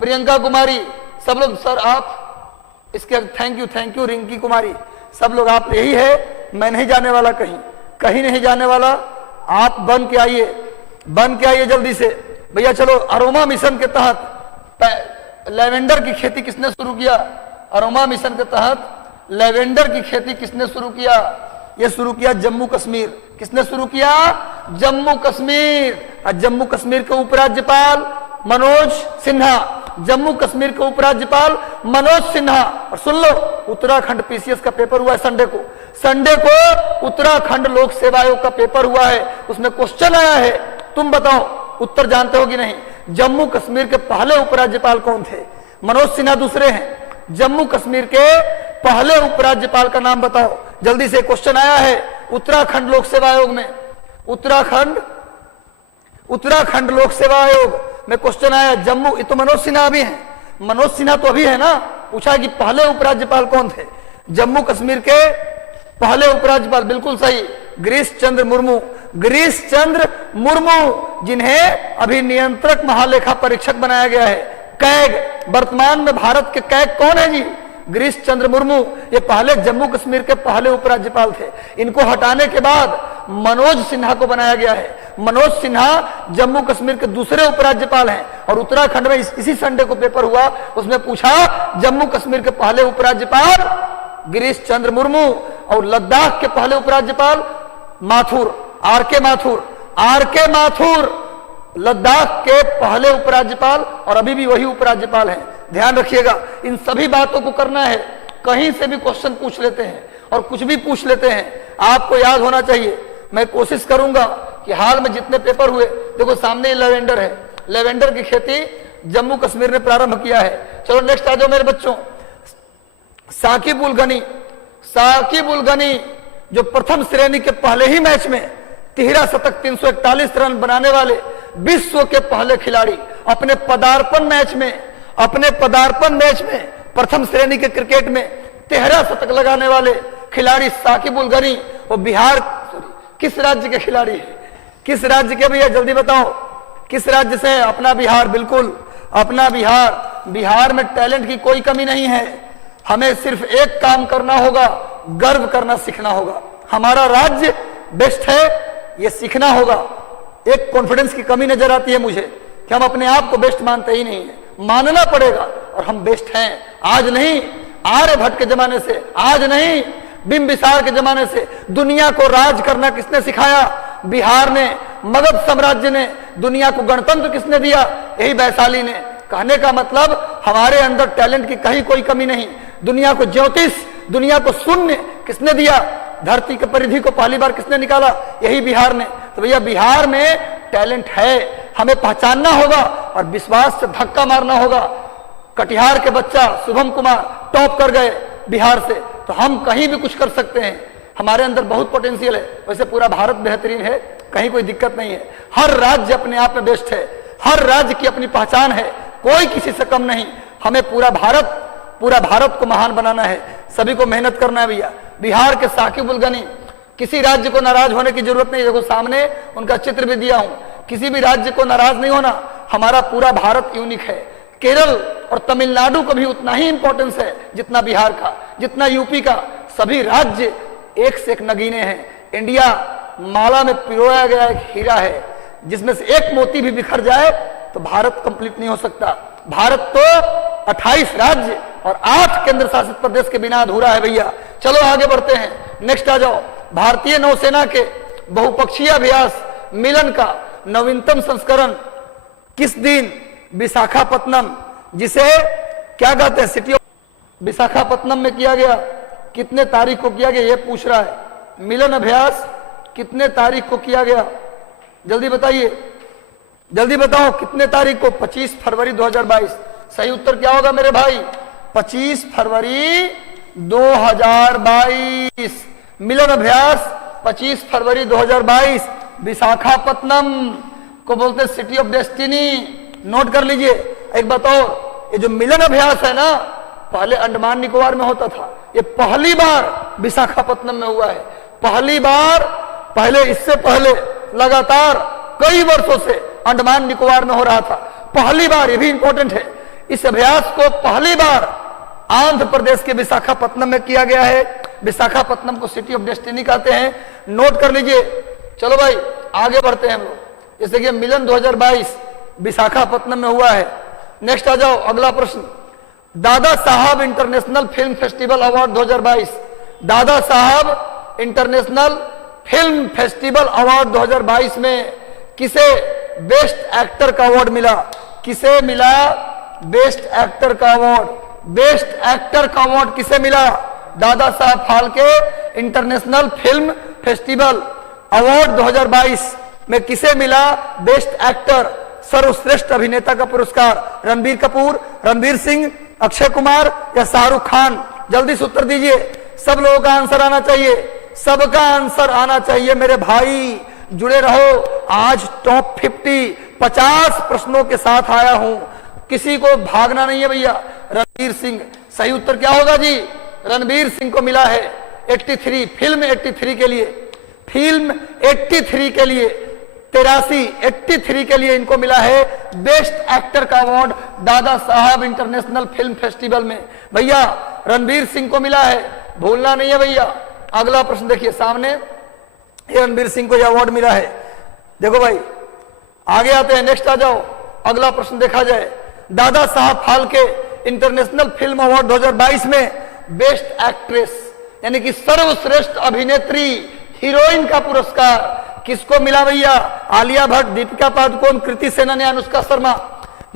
प्रियंका कुमारी, सब लोग। सर आप इसके थैंक यू रिंकी कुमारी, सब लोग आप। यही है, मैं नहीं जाने वाला, कहीं नहीं जाने वाला। आप बन के आइए जल्दी से भैया। चलो, अरोमा मिशन के तहत लेवेंडर की खेती किसने शुरू किया? अरोमा मिशन के तहत लेवेंडर की खेती किसने शुरू किया? यह शुरू किया जम्मू कश्मीर। किसने शुरू किया? जम्मू कश्मीर। और जम्मू कश्मीर के उपराज्यपाल मनोज सिन्हा, जम्मू कश्मीर के उपराज्यपाल मनोज सिन्हा। और सुन लो, उत्तराखंड पीसीएस का पेपर हुआ है संडे को उत्तराखंड लोक सेवा आयोग का पेपर हुआ है। उसमें क्वेश्चन आया है, तुम बताओ उत्तर जानते हो कि नहीं? जम्मू कश्मीर के पहले उपराज्यपाल कौन थे? मनोज सिन्हा दूसरे हैं। जम्मू कश्मीर के पहले उपराज्यपाल का नाम बताओ जल्दी से। क्वेश्चन आया है उत्तराखंड लोक सेवा आयोग में, उत्तराखंड लोक सेवा आयोग में क्वेश्चन आया। जम्मू, ये तो मनोज सिन्हा अभी है, मनोज सिन्हा तो अभी है ना। पूछा कि पहले उपराज्यपाल कौन थे? जम्मू कश्मीर के पहले उपराज्यपाल, बिल्कुल सही, गिरीश चंद्र मुर्मू, जिन्हें अभी नियंत्रक महालेखा परीक्षक बनाया गया है। कैग, वर्तमान में भारत के कैग कौन है जी? गिरीश चंद्र मुर्मू। ये पहले जम्मू कश्मीर के पहले उपराज्यपाल थे। इनको हटाने के बाद मनोज सिन्हा को बनाया गया है। मनोज सिन्हा जम्मू कश्मीर के दूसरे उपराज्यपाल हैं। और उत्तराखंड में इसी संडे को पेपर हुआ, उसमें पूछा जम्मू कश्मीर के पहले उपराज्यपाल गिरीश चंद्र मुर्मू और लद्दाख के पहले उपराज्यपाल माथुर, आरके माथुर लद्दाख के पहले उपराज्यपाल और अभी भी वही उपराज्यपाल हैं। ध्यान रखिएगा, इन सभी बातों को करना है। कहीं से भी क्वेश्चन पूछ लेते हैं और कुछ भी पूछ लेते हैं, आपको याद होना चाहिए। मैं कोशिश करूंगा कि हाल में जितने पेपर हुए, देखो सामने लेवेंडर है, लेवेंडर की खेती जम्मू कश्मीर ने प्रारंभ किया है। चलो नेक्स्ट आ जाओ मेरे बच्चों। साकिब उल गनी जो प्रथम श्रेणी के पहले ही मैच में तिहरा शतक 341 रन बनाने वाले विश्व के पहले खिलाड़ी, अपने पदार्पण मैच में प्रथम श्रेणी के क्रिकेट में 13 शतक लगाने वाले खिलाड़ी साकिब उल गनी, वो किस राज्य के खिलाड़ी है? किस राज्य के भैया, जल्दी बताओ किस राज्य से? अपना बिहार, बिल्कुल अपना बिहार। बिहार में टैलेंट की कोई कमी नहीं है। हमें सिर्फ एक काम करना होगा, गर्व करना सीखना होगा। हमारा राज्य बेस्ट है, ये सीखना होगा। एक कॉन्फिडेंस की कमी नजर आती है मुझे कि हम अपने आप को बेस्ट मानते ही नहीं है। मानना पड़ेगा और हम बेस्ट हैं। आज नहीं आर्यभट्ट के जमाने से, आज नहीं बिंबिसार के जमाने से दुनिया को राज करना किसने सिखाया? बिहार ने। मगध साम्राज्य ने। दुनिया को गणतंत्र किसने दिया? यही वैशाली ने। कहने का मतलब हमारे अंदर टैलेंट की कहीं कोई कमी नहीं। दुनिया को ज्योतिष, दुनिया को शून्य किसने दिया? धरती के परिधि को पहली बार किसने निकाला? यही बिहार ने। तो भैया बिहार में टैलेंट है, हमें पहचानना होगा और विश्वास से धक्का मारना होगा। कटिहार के बच्चा शुभम कुमार टॉप कर गए बिहार से, तो हम कहीं भी कुछ कर सकते हैं। हमारे अंदर बहुत पोटेंशियल है। वैसे पूरा भारत बेहतरीन है, कहीं कोई दिक्कत नहीं है। हर राज्य अपने आप में बेस्ट है, हर राज्य की अपनी पहचान है, कोई किसी से कम नहीं। हमें पूरा भारत को महान बनाना है, सभी को मेहनत करना है भैया। बिहार के साकिब उल गनी, किसी राज्य को नाराज होने की जरूरत नहीं। देखो सामने उनका चित्र भी दिया हूं। किसी भी राज्य को नाराज नहीं होना। हमारा पूरा भारत यूनिक है। केरल और तमिलनाडु को भी उतना ही इंपॉर्टेंस है जितना बिहार का, जितना यूपी का। सभी राज्य एक से एक नगीने हैं। इंडिया माला में पिरोया गया एक हीरा है, जिसमें से एक मोती भी बिखर जाए तो भारत कंप्लीट नहीं हो सकता। भारत तो 28 राज्य और 8 केंद्र शासित प्रदेश के बिना अधूरा है भैया। चलो आगे बढ़ते हैं, नेक्स्ट आ जाओ। भारतीय नौसेना के बहुपक्षीय अभ्यास मिलन का नवीनतम संस्करण किस दिन विशाखापत्तनम, जिसे क्या कहते हैं सिटी ऑफ विशाखापत्तनम में किया गया? कितने तारीख को किया गया ये पूछ रहा है। मिलन अभ्यास कितने तारीख को किया गया? जल्दी बताइए, जल्दी बताओ कितने तारीख को? 25 फरवरी 2022। सही उत्तर क्या होगा मेरे भाई? 25 फरवरी 2022। मिलन अभ्यास 25 फरवरी 2022। विशाखापत्तनम को बोलते सिटी ऑफ डेस्टिनी। नोट कर लीजिए। एक बताओ, ये जो मिलन अभ्यास है ना, पहले अंडमान निकोबार में होता था, ये पहली बार विशाखापत्तनम में हुआ है। पहली बार। पहले इससे पहले लगातार कई वर्षों से अंडमान निकोबार में हो रहा था। पहली बार, ये भी इंपॉर्टेंट है, इस अभ्यास को पहली बार आंध्र प्रदेश के विशाखापत्तनम में किया गया है। विशाखापत्तनम को सिटी ऑफ डेस्टिनी कहते हैं। नोट कर लीजिए। चलो भाई आगे बढ़ते हैं हम लोग। जैसे कि मिलन 2022 विशाखापत्तनम में हुआ है। नेक्स्ट आ जाओ, अगला प्रश्न। Dada Saheb international film festival award 2022। Dada Saheb international film festival award 2022 में किसे बेस्ट एक्टर का अवार्ड मिला? किसे मिला बेस्ट एक्टर का अवार्ड? बेस्ट एक्टर का अवार्ड किसे मिला? Dada Saheb Phalke international film festival award 2022 में किसे मिला बेस्ट एक्टर? सर्वश्रेष्ठ अभिनेता का पुरस्कार रणबीर कपूर, रणवीर सिंह, अक्षय कुमार या शाहरुख खान? जल्दी से उत्तर दीजिए। सब लोगों का आंसर आना चाहिए, सबका आंसर आना चाहिए मेरे भाई। जुड़े रहो। आज टॉप 50 प्रश्नों के साथ आया हूं, किसी को भागना नहीं है भैया। रणवीर सिंह सही उत्तर क्या होगा जी? रणवीर सिंह को मिला है 83 फिल्म 83 के लिए। फिल्म 83 के लिए 83 के लिए इनको मिला है बेस्ट एक्टर का award Dada Saheb international film festival में। भैया रणवीर सिंह को मिला है, भूलना नहीं है भैया। अगला प्रश्न देखिए सामने, ये रणवीर सिंह को यह अवार्ड मिला है। देखो भाई आगे आते हैं, नेक्स्ट आ जाओ, अगला प्रश्न देखा जाए। Dada Saheb Phalke international film award 2022 में बेस्ट एक्ट्रेस यानी कि सर्वश्रेष्ठ अभिनेत्री हीरोइन का पुरस्कार किसको मिला भैया? आलिया भट्ट, दीपिका पादुकोण, कृति सेनन या अनुष्का शर्मा?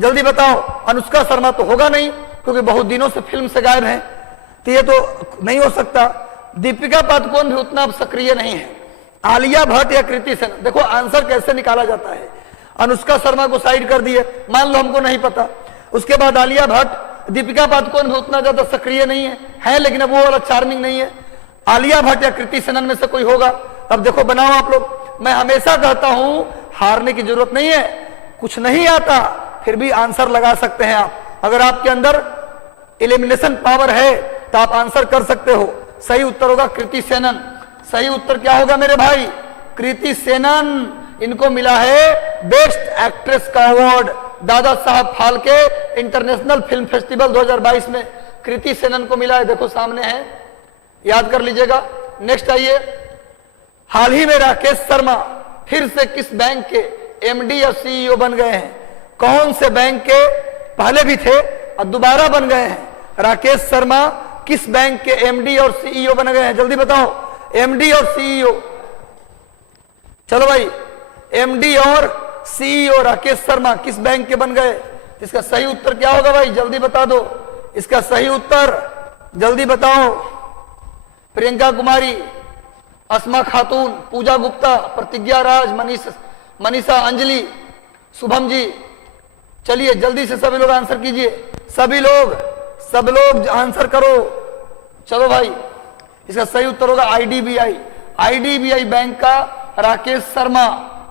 जल्दी बताओ। अनुष्का शर्मा तो होगा नहीं क्योंकि बहुत दिनों से फिल्म से गायब है, तो ये तो नहीं हो सकता। दीपिका पादुकोण भी उतना अब सक्रिय नहीं है। आलिया भट्ट या कृति सेनन? देखो आंसर कैसे निकाला जाता है। अनुष्का शर्मा को साइड कर दिए, मान लो हमको नहीं पता। उसके बाद आलिया भट्ट, दीपिका पादुकोण भी उतना ज्यादा सक्रिय नहीं है लेकिन अब वो वाला चार्मिंग नहीं है। आलिया भट्ट या कृति सेनन में से कोई होगा। अब देखो बनाओ आप लोग। मैं हमेशा कहता हूं हारने की जरूरत नहीं है, कुछ नहीं आता फिर भी आंसर लगा सकते हैं आप। अगर आपके अंदर एलिमिनेशन पावर है तो आप आंसर कर सकते हो। सही उत्तर होगा कृति सेनन। सही उत्तर क्या होगा मेरे भाई? कृति सेनन। इनको मिला है बेस्ट एक्ट्रेस का award Dada Saheb Phalke international film festival 2022 में कृति सेनन को मिला है। देखो सामने है, याद कर लीजिएगा। नेक्स्ट आइए, हाल ही में राकेश शर्मा फिर से किस बैंक के एमडी या सीईओ बन गए हैं? कौन से बैंक के पहले भी थे और दोबारा बन गए हैं? राकेश शर्मा किस बैंक के एमडी और सीईओ बन गए हैं? जल्दी बताओ। एमडी और सीईओ, चलो भाई, एमडी और सीईओ राकेश शर्मा किस बैंक के बन गए? इसका सही उत्तर क्या होगा भाई? जल्दी बता दो। इसका सही उत्तर जल्दी बताओ। प्रियंका कुमारी, अस्मा खातून, पूजा गुप्ता, प्रतिज्ञा राज, मनीषा, अंजलि, शुभम जी। चलिए जल्दी से सभी लोग आंसर कीजिए। सब लोग आंसर करो। चलो भाई, इसका सही उत्तर होगा आईडीबीआई। आईडीबीआई बैंक का राकेश शर्मा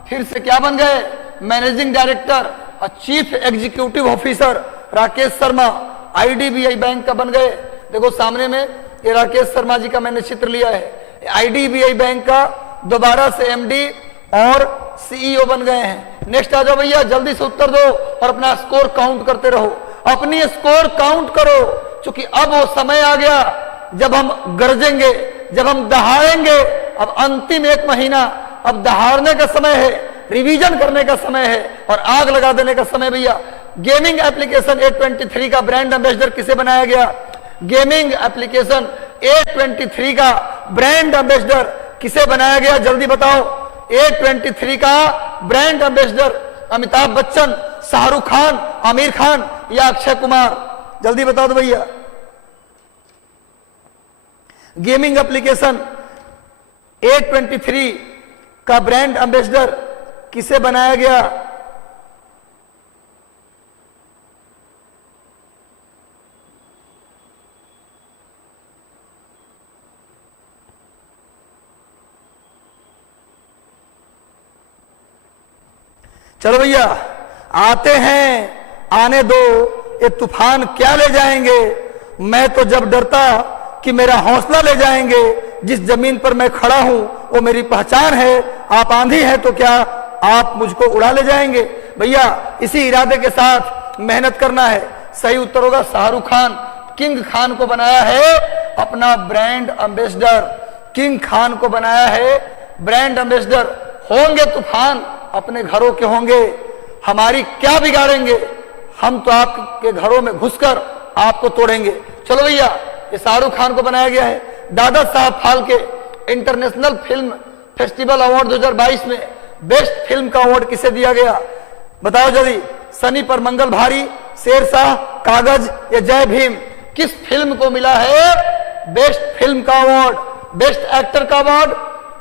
फिर से क्या बन गए? मैनेजिंग डायरेक्टर और chief executive officer Rakesh Sharma IDBI bank का बन गए। देखो सामने में ये राकेश शर्मा जी का मैंने चित्र लिया है। आईडीबीआई बैंक का दोबारा से एमडी और सीईओ बन गए हैं। नेक्स्ट आ जाओ भैया, जल्दी से उत्तर दो और अपना स्कोर काउंट करते रहो। अपनी स्कोर काउंट करो क्योंकि अब वो समय आ गया जब हम गरजेंगे, जब हम दहाड़ेंगे। अब अंतिम 1 महीना, अब दहाड़ने का समय है, रिवीजन करने का समय है और आग लगा देने का समय भैया। गेमिंग एप्लीकेशन A23 का ब्रांड एम्बेसडर किसे बनाया गया? गेमिंग एप्लीकेशन A23 का ब्रांड एम्बेसडर किसे बनाया गया? जल्दी बताओ। A23 का ब्रांड एम्बेसडर अमिताभ बच्चन, शाहरुख खान, आमिर खान या अक्षय कुमार? जल्दी बता दो भैया। गेमिंग एप्लीकेशन A23 का ब्रांड एम्बेसडर किसे बनाया गया? चलो भैया आते हैं, आने दो, ये तूफान क्या ले जाएंगे। मैं तो जब डरता कि मेरा हौसला ले जाएंगे। जिस जमीन पर मैं खड़ा हूं वो मेरी पहचान है। आप आंधी है तो क्या आप मुझको उड़ा ले जाएंगे? भैया इसी इरादे के साथ मेहनत करना है। सही उत्तर होगा शाहरुख खान। किंग खान को बनाया है अपना ब्रांड एम्बेसडर। किंग खान को बनाया है ब्रांड एम्बेसडर। होंगे तूफान अपने घरों के होंगे, हमारी क्या बिगाड़ेंगे? हम तो आपके घरों में घुसकर आपको तोड़ेंगे। चलो भैया, ये शाहरुख खान को बनाया गया है। Dada Saheb Phalke international film festival award 2022 में बेस्ट फिल्म का अवार्ड किसे दिया गया? बताओ जल्दी। सनी पर मंगल भारी, शेरशाह, कागज या जय भीम? किस फिल्म को मिला है बेस्ट फिल्म का अवार्ड? बेस्ट एक्टर का award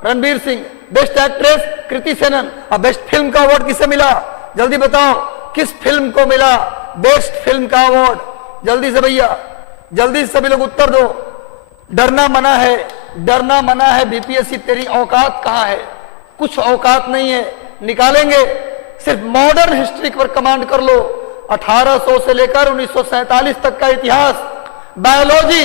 Ranveer Singh, best actress Kriti Sanon और बेस्ट फिल्म का अवार्ड किसे मिला? जल्दी बताओ किस फिल्म को मिला बेस्ट फिल्म का अवार्ड? जल्दी से भैया, जल्दी से सभी लोग उत्तर दो। डरना मना है, डरना मना है। बीपीएससी तेरी औकात कहां है? कुछ औकात नहीं है, निकालेंगे। सिर्फ मॉडर्न हिस्ट्री पर कमांड कर लो। 1800 से लेकर 1947 तक का इतिहास, बायोलॉजी,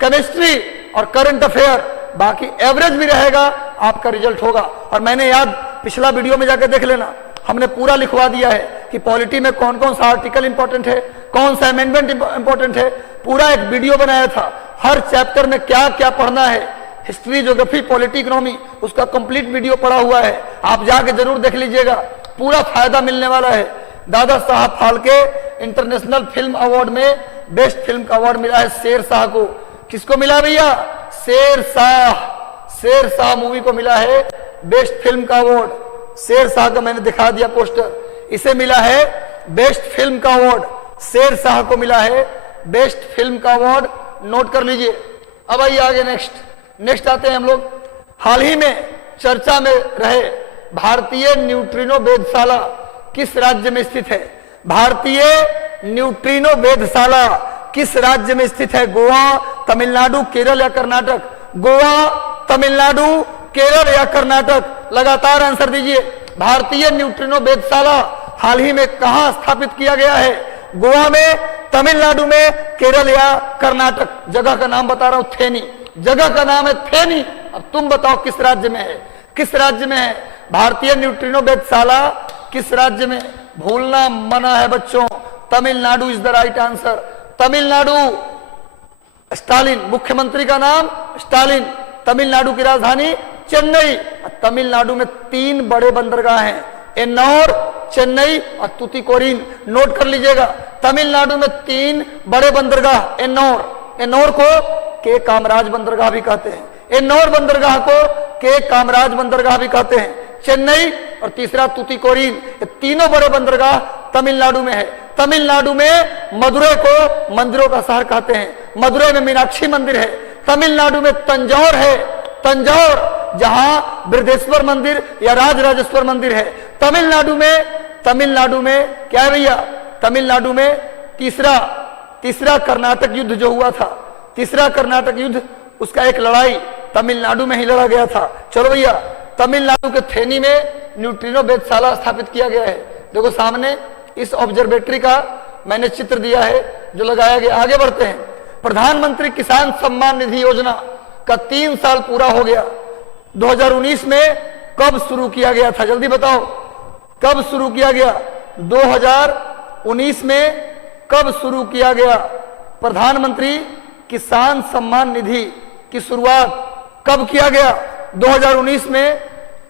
केमिस्ट्री और करंट अफेयर, बाकी एवरेज भी रहेगा, आपका रिजल्ट होगा। और मैंने याद पिछला वीडियो में जाकर देख लेना, हमने पूरा लिखवा दिया है कि पॉलिटी में कौन कौन सा आर्टिकल इंपॉर्टेंट है, कौन सा अमेंडमेंट इंपॉर्टेंट है, पूरा एक वीडियो बनाया था। हर चैप्टर में क्या क्या पढ़ना है, हिस्ट्री, ज्योग्राफी, पॉलिटी, इकोनॉमी, उसका कंप्लीट वीडियो पड़ा हुआ है, आप जाके जरूर देख लीजिएगा, पूरा फायदा मिलने वाला है। Dada Saheb Phalke international film award में बेस्ट फिल्म का अवार्ड मिला है शेरशाह को। किसको मिला भैया? शेरशाह। शेरशाह मूवी को मिला है बेस्ट फिल्म का अवार्ड। शेरशाह का मैंने दिखा दिया पोस्टर, इसे मिला है बेस्ट फिल्म का अवार्ड। शेरशाह को मिला है बेस्ट फिल्म का अवार्ड, नोट कर लीजिए। अब आइए आगे, नेक्स्ट आते हैं हम लोग। हाल ही में चर्चा में रहे भारतीय न्यूट्रिनो वेधशाला किस राज्य में स्थित है? भारतीय न्यूट्रिनो वेधशाला किस राज्य में स्थित है? गोवा, तमिलनाडु, केरल या कर्नाटक? गोवा, तमिलनाडु, केरल या कर्नाटक? लगातार आंसर दीजिए। भारतीय न्यूट्रिनो वेधशाला हाल ही में कहां स्थापित किया गया है? गोवा में, तमिलनाडु में, केरल या कर्नाटक? जगह का नाम बता रहा हूं, थेनी। जगह का नाम है थेनी। अब तुम बताओ किस राज्य में है? किस राज्य में है भारतीय न्यूट्रिनो वेधशाला? किस राज्य में? भूलना मना है बच्चों। Tamil Nadu is the right answer. Tamil Nadu. Stalin, मुख्यमंत्री का नाम स्टालिन। तमिलनाडु की राजधानी चेन्नई। तमिलनाडु में 3 बड़े बंदरगाह हैं, एन्नौर, चेन्नई और तुतीकोरिन। नोट कर लीजिएगा, तमिलनाडु में 3 बड़े बंदरगाह। एन्नौर को के कामराज बंदरगाह भी कहते हैं। एन्नौर बंदरगाह को के कामराज बंदरगाह भी कहते हैं। चेन्नई और तीसरा तुतीकोरिन, ये तीनों बड़े बंदरगाह तमिलनाडु में है। तमिलनाडु में मदुरै को मंदिरों का शहर कहते हैं। मदुरै में मीनाक्षी मंदिर है। तमिलनाडु में तंजौर है, तंजौर, जहां बृहदेश्वर मंदिर या राजराजेश्वर मंदिर है। तमिलनाडु में क्या है भैया? तमिलनाडु में तीसरा कर्नाटक युद्ध जो हुआ था, तीसरा कर्नाटक युद्ध, उसका एक लड़ाई तमिलनाडु में ही लड़ा गया था। चलो भैया, तमिलनाडु के थेनी में न्यूट्रिनो वेधशाला स्थापित किया गया है। देखो सामने इस ऑब्जर्वेटरी का मैंने चित्र दिया है जो लगाया गया। आगे बढ़ते हैं। प्रधानमंत्री किसान सम्मान निधि योजना का 3 साल पूरा हो गया। 2019 में कब शुरू किया गया था? जल्दी बताओ, कब शुरू किया गया? 2019 में कब शुरू किया गया? प्रधानमंत्री किसान सम्मान निधि की शुरुआत कब किया गया? 2019 में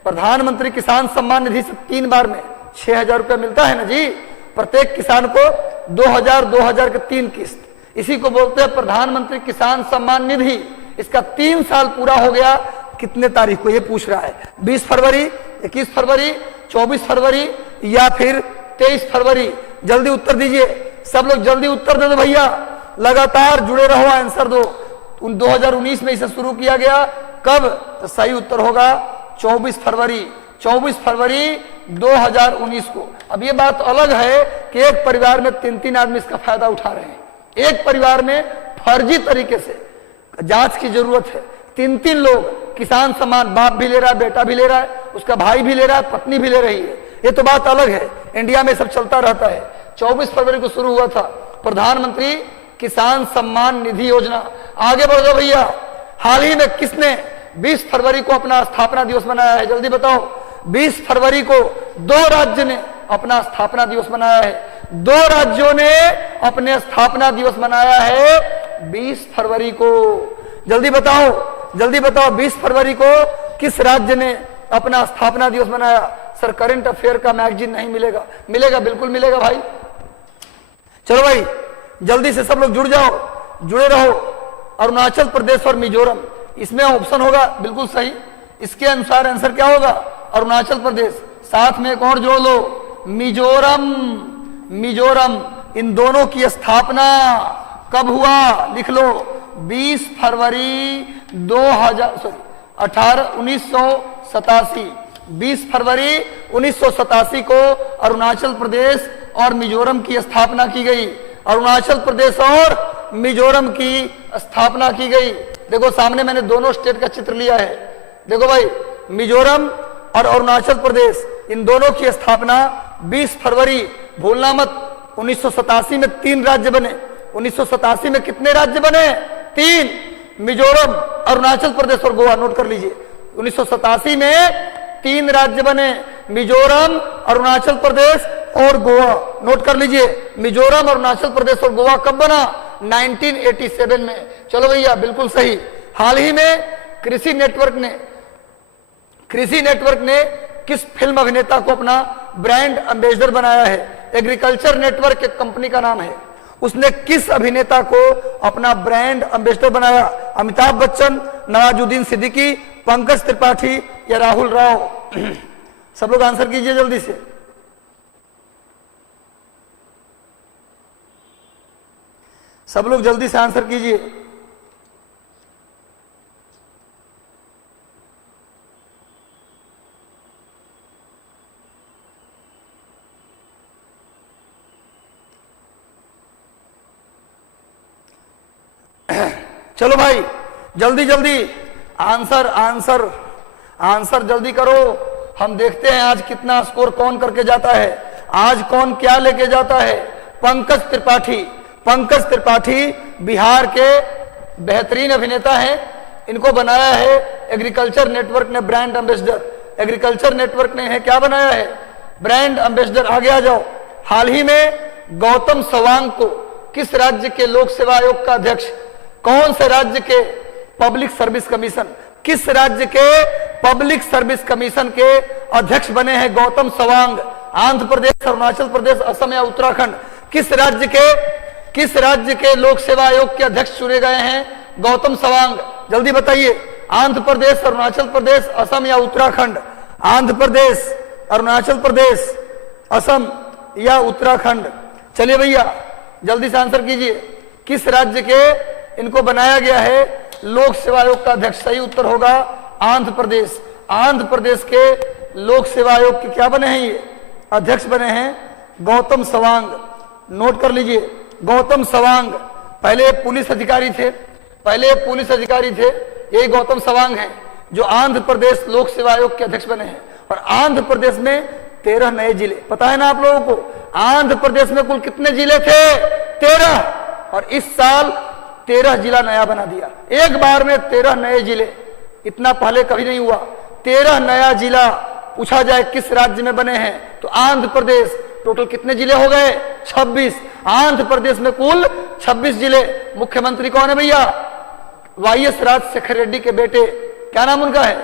प्रधानमंत्री किसान सम्मान निधि से 3 बार में 6,000 रुपया मिलता है ना जी, प्रत्येक किसान को 2,000 के 3 किस्त। इसी को बोलते हैं प्रधानमंत्री किसान सम्मान निधि। इसका 3 साल पूरा हो गया। कितने तारीख को? ये पूछ रहा है। 20 फरवरी, 21 फरवरी, 24 फरवरी या फिर 23 फरवरी? जल्दी उत्तर दीजिए, सब लोग जल्दी उत्तर दे दो भैया, लगातार जुड़े रहो, आंसर दो। 2019 में इसे शुरू किया गया। कब? तो सही उत्तर होगा 24 फरवरी। 24 फरवरी 2019 को। अब ये बात अलग है कि एक परिवार में 3-3 आदमी इसका फायदा उठा रहे हैं। एक परिवार में फर्जी तरीके से, जांच की जरूरत है, 3-3 लोग किसान सम्मान, बाप भी ले रहा है, बेटा भी ले रहा है, उसका भाई भी ले रहा है, पत्नी भी ले रही है। ये तो बात अलग है। इंडिया में सब चलता रहता है। 24 फरवरी को शुरू हुआ था प्रधानमंत्री किसान सम्मान निधि योजना। आगे बढ़ जाओ भैया। हाल ही में किसने 20 फरवरी को अपना स्थापना दिवस मनाया है? जल्दी बताओ। 20 फरवरी को 2 राज्य ने अपना स्थापना दिवस मनाया है। 2 राज्यों ने अपने स्थापना दिवस मनाया है 20 फरवरी को। जल्दी बताओ, जल्दी बताओ, 20 फरवरी को किस राज्य ने अपना स्थापना दिवस मनाया? सर करंट अफेयर का मैगजीन नहीं मिलेगा? मिलेगा, बिल्कुल मिलेगा भाई। चलो भाई, जल्दी से सब लोग जुड़ जाओ, जुड़े रहो। अरुणाचल प्रदेश और मिजोरम, इसमें ऑप्शन होगा बिल्कुल सही। इसके अनुसार आंसर क्या होगा? अरुणाचल प्रदेश। साथ में एक और जोड़ लो, मिजोरम। मिजोरम, इन दोनों की स्थापना कब हुआ? लिख लो, 20 फरवरी 1987। 20 फरवरी 1987 को अरुणाचल प्रदेश और मिजोरम की स्थापना की गई। अरुणाचल प्रदेश और मिजोरम की स्थापना की गई। देखो सामने मैंने दोनों स्टेट का चित्र लिया है। देखो भाई, मिजोरम और अरुणाचल प्रदेश, इन दोनों की स्थापना 20 फरवरी, भूलना मत। 1987 में 3 राज्य बने। 1987 में कितने राज्य बने? 3, मिजोरम, अरुणाचल प्रदेश और गोवा। नोट कर लीजिए, 1987 में 3 राज्य बने, मिजोरम, अरुणाचल प्रदेश और गोवा। नोट कर लीजिए, मिजोरम, अरुणाचल प्रदेश और गोवा कब बना? 1987 में। चलो भैया, बिल्कुल सही। हाल ही में कृषि नेटवर्क ने किस फिल्म अभिनेता को अपना ब्रांड एम्बेसडर बनाया है? एग्रीकल्चर नेटवर्क एक कंपनी का नाम है, उसने किस अभिनेता को अपना ब्रांड एम्बेसडर बनाया? अमिताभ बच्चन, नवाजुद्दीन सिद्दीकी, पंकज त्रिपाठी या राहुल राव? सब लोग आंसर कीजिए जल्दी से। सब लोग जल्दी से आंसर कीजिए। चलो भाई, जल्दी जल्दी आंसर जल्दी करो। हम देखते हैं आज कितना स्कोर कौन करके जाता है, आज कौन क्या लेके जाता है। पंकज त्रिपाठी बिहार के बेहतरीन अभिनेता हैं, इनको बनाया है एग्रीकल्चर नेटवर्क ने ब्रांड एम्बेसडर। एग्रीकल्चर नेटवर्क ने है क्या बनाया है? Brand ambassador. आगे आ जाओ। हाल ही में गौतम सवांग को किस राज्य के लोक सेवा आयोग का अध्यक्ष, कौन से राज्य के पब्लिक सर्विस कमीशन, किस राज्य के पब्लिक सर्विस कमीशन के अध्यक्ष बने हैं गौतम सवांग? आंध्र प्रदेश, अरुणाचल प्रदेश, असम या उत्तराखंड? किस राज्य के लोक सेवा आयोग के अध्यक्ष चुने गए हैं गौतम सवांग? जल्दी बताइए। आंध्र प्रदेश, अरुणाचल प्रदेश, असम या उत्तराखंड? आंध्र प्रदेश, अरुणाचल प्रदेश, असम या उत्तराखंड? चलिए भैया, जल्दी से आंसर कीजिए। किस राज्य के इनको बनाया गया है लोक सेवा आयोग का अध्यक्ष? सही उत्तर होगा आंध्र प्रदेश। आंध्र प्रदेश के लोक सेवा आयोग के क्या बने हैं? ये अध्यक्ष बने हैं गौतम सवांग। नोट कर लीजिए, गौतम सवांग पहले पुलिस अधिकारी थे, यही गौतम सवांग हैं जो आंध्र प्रदेश लोक सेवा आयोग के अध्यक्ष बने हैं। और आंध्र प्रदेश में 13 नए जिले, पता है ना आप लोगों को? आंध्र प्रदेश में कुल कितने जिले थे? 13। और इस साल 13 जिला नया बना दिया, एक बार में 13 नए जिले। इतना पहले कभी नहीं हुआ। 13 नया जिला। पूछा जाए किस राज्य में बने हैं तो आंध्र प्रदेश। टोटल कितने जिले हो गए? 26। आंध्र प्रदेश में कुल 26 जिले। मुख्यमंत्री कौन है भैया? वाईएस राजशेखर रेड्डी के बेटे, क्या नाम उनका है?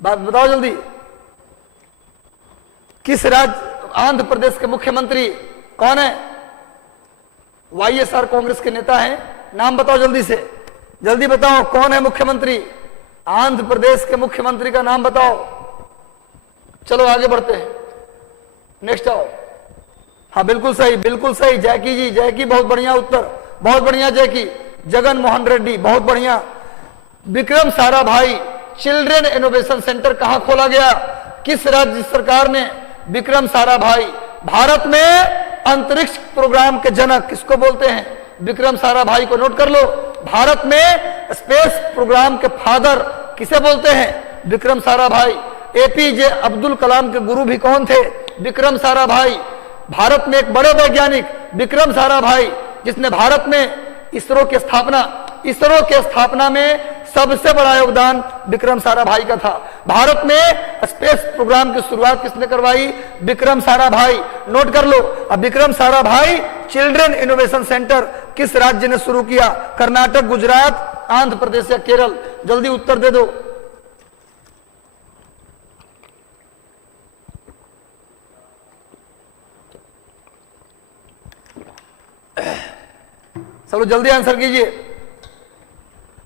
बात बताओ जल्दी। किस राज्य आंध्र प्रदेश के मुख्यमंत्री कौन है? वाईएसआर कांग्रेस के नेता हैं, नाम बताओ जल्दी से, जल्दी बताओ कौन है मुख्यमंत्री? आंध्र प्रदेश के मुख्यमंत्री का नाम बताओ। चलो आगे बढ़ते हैं, नेक्स्ट आओ। हाँ बिल्कुल सही जैकी जी, जैकी बहुत बढ़िया उत्तर, बहुत बढ़िया जैकी। जगन मोहन रेड्डी, बहुत बढ़िया। Vikram Sarabhai children innovation centre कहां खोला गया? किस राज्य सरकार ने? विक्रम साराभाई। भारत में अंतरिक्ष प्रोग्राम के जनक किसको बोलते हैं? विक्रम साराभाई को नोट कर लो। भारत में स्पेस प्रोग्राम के फादर किसे बोलते हैं? विक्रम साराभाई। एपीजे अब्दुल कलाम के गुरु भी कौन थे? विक्रम साराभाई। भारत में एक बड़े वैज्ञानिक विक्रम साराभाई, जिसने भारत में इसरो के स्थापना में सबसे बड़ा योगदान विक्रम साराभाई का था। भारत में स्पेस प्रोग्राम की शुरुआत किसने करवाई? विक्रम साराभाई। नोट कर लो। अब Vikram Sarabhai children innovation centre किस राज्य ने शुरू किया? कर्नाटक, गुजरात, आंध्र प्रदेश या केरल? जल्दी उत्तर दे दो। चलो जल्दी आंसर कीजिए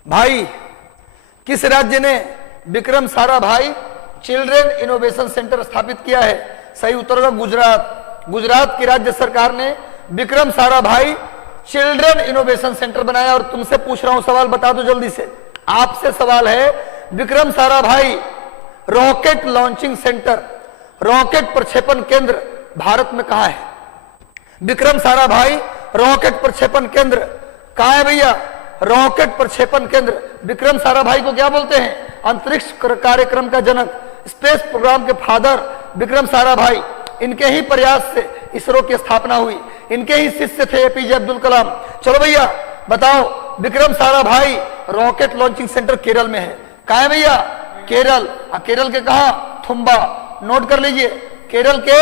भाई। किस राज्य ने Vikram Sarabhai children innovation centre स्थापित किया है? सही उत्तर होगा गुजरात। गुजरात की राज्य सरकार ने Vikram Sarabhai children innovation centre बनाया। और तुमसे पूछ रहा हूं सवाल, बता दो जल्दी से। आपसे सवाल है, Vikram Sarabhai rocket launching centre, rocket प्रक्षेपण केंद्र भारत में कहां है? विक्रम साराभाई रॉकेट प्रक्षेपण केंद्र कहां है भैया? रॉकेट प्रक्षेपण केंद्र। विक्रम साराभाई को क्या बोलते हैं? अंतरिक्ष कार्यक्रम का जनक, स्पेस प्रोग्राम के फादर विक्रम साराभाई। इनके ही प्रयास से इसरो की स्थापना हुई, इनके ही शिष्य थे एपीजे अब्दुल कलाम। चलो भैया बताओ, Vikram Sarabhai rocket launching centre Kerala में है। कहां है भैया? केरल, केरल के कहा, थुम्बा, नोट कर लीजिए, केरल के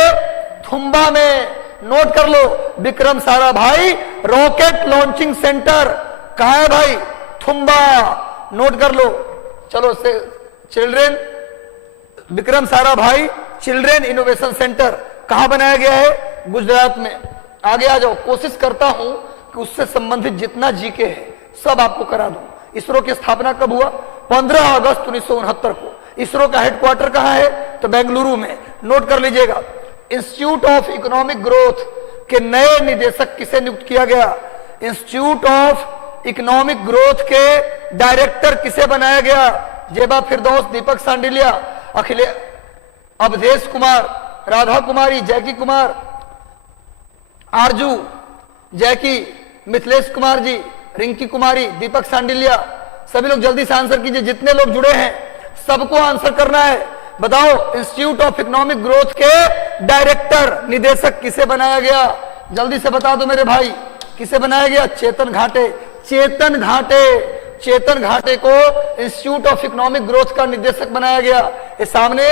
थुम्बा में, नोट कर लो, Vikram Sarabhai rocket launching centre कहा है भाई, थुम्बा, नोट कर लो। चलो से children, Vikram Sarabhai children innovation centre कहां बनाया गया है, गुजरात में। आगे आ जाओ, कोशिश करता हूं कि उससे संबंधित जितना जीके है सब आपको करा दूं। इसरो की स्थापना कब हुआ, 15 अगस्त 1969 को। इसरो का हेडक्वार्टर कहां है, तो बेंगलुरु में, नोट कर लीजिएगा। इंस्टीट्यूट ऑफ इकोनॉमिक ग्रोथ के नए निदेशक किसे नियुक्त किया गया, इंस्टीट्यूट ऑफ इकोनॉमिक ग्रोथ के डायरेक्टर किसे बनाया गया, जेबा फिरदौस, दीपक सांडिलिया, अवधेश कुमार, राधा कुमारी, जैकी कुमार, आरजू, जैकी, मिथिलेश कुमार जी, रिंकी कुमारी, दीपक सांडिलिया। सभी लोग जल्दी से आंसर कीजिए, जितने लोग जुड़े हैं सबको आंसर करना है। बताओ, इंस्टीट्यूट ऑफ इकोनॉमिक ग्रोथ के डायरेक्टर, निदेशक किसे बनाया गया, जल्दी से बता दो मेरे भाई, किसे बनाया गया, चेतन घाटे। चेतन घाटे, चेतन घाटे को इंस्टीट्यूट ऑफ इकोनॉमिक ग्रोथ का निदेशक बनाया गया। ये सामने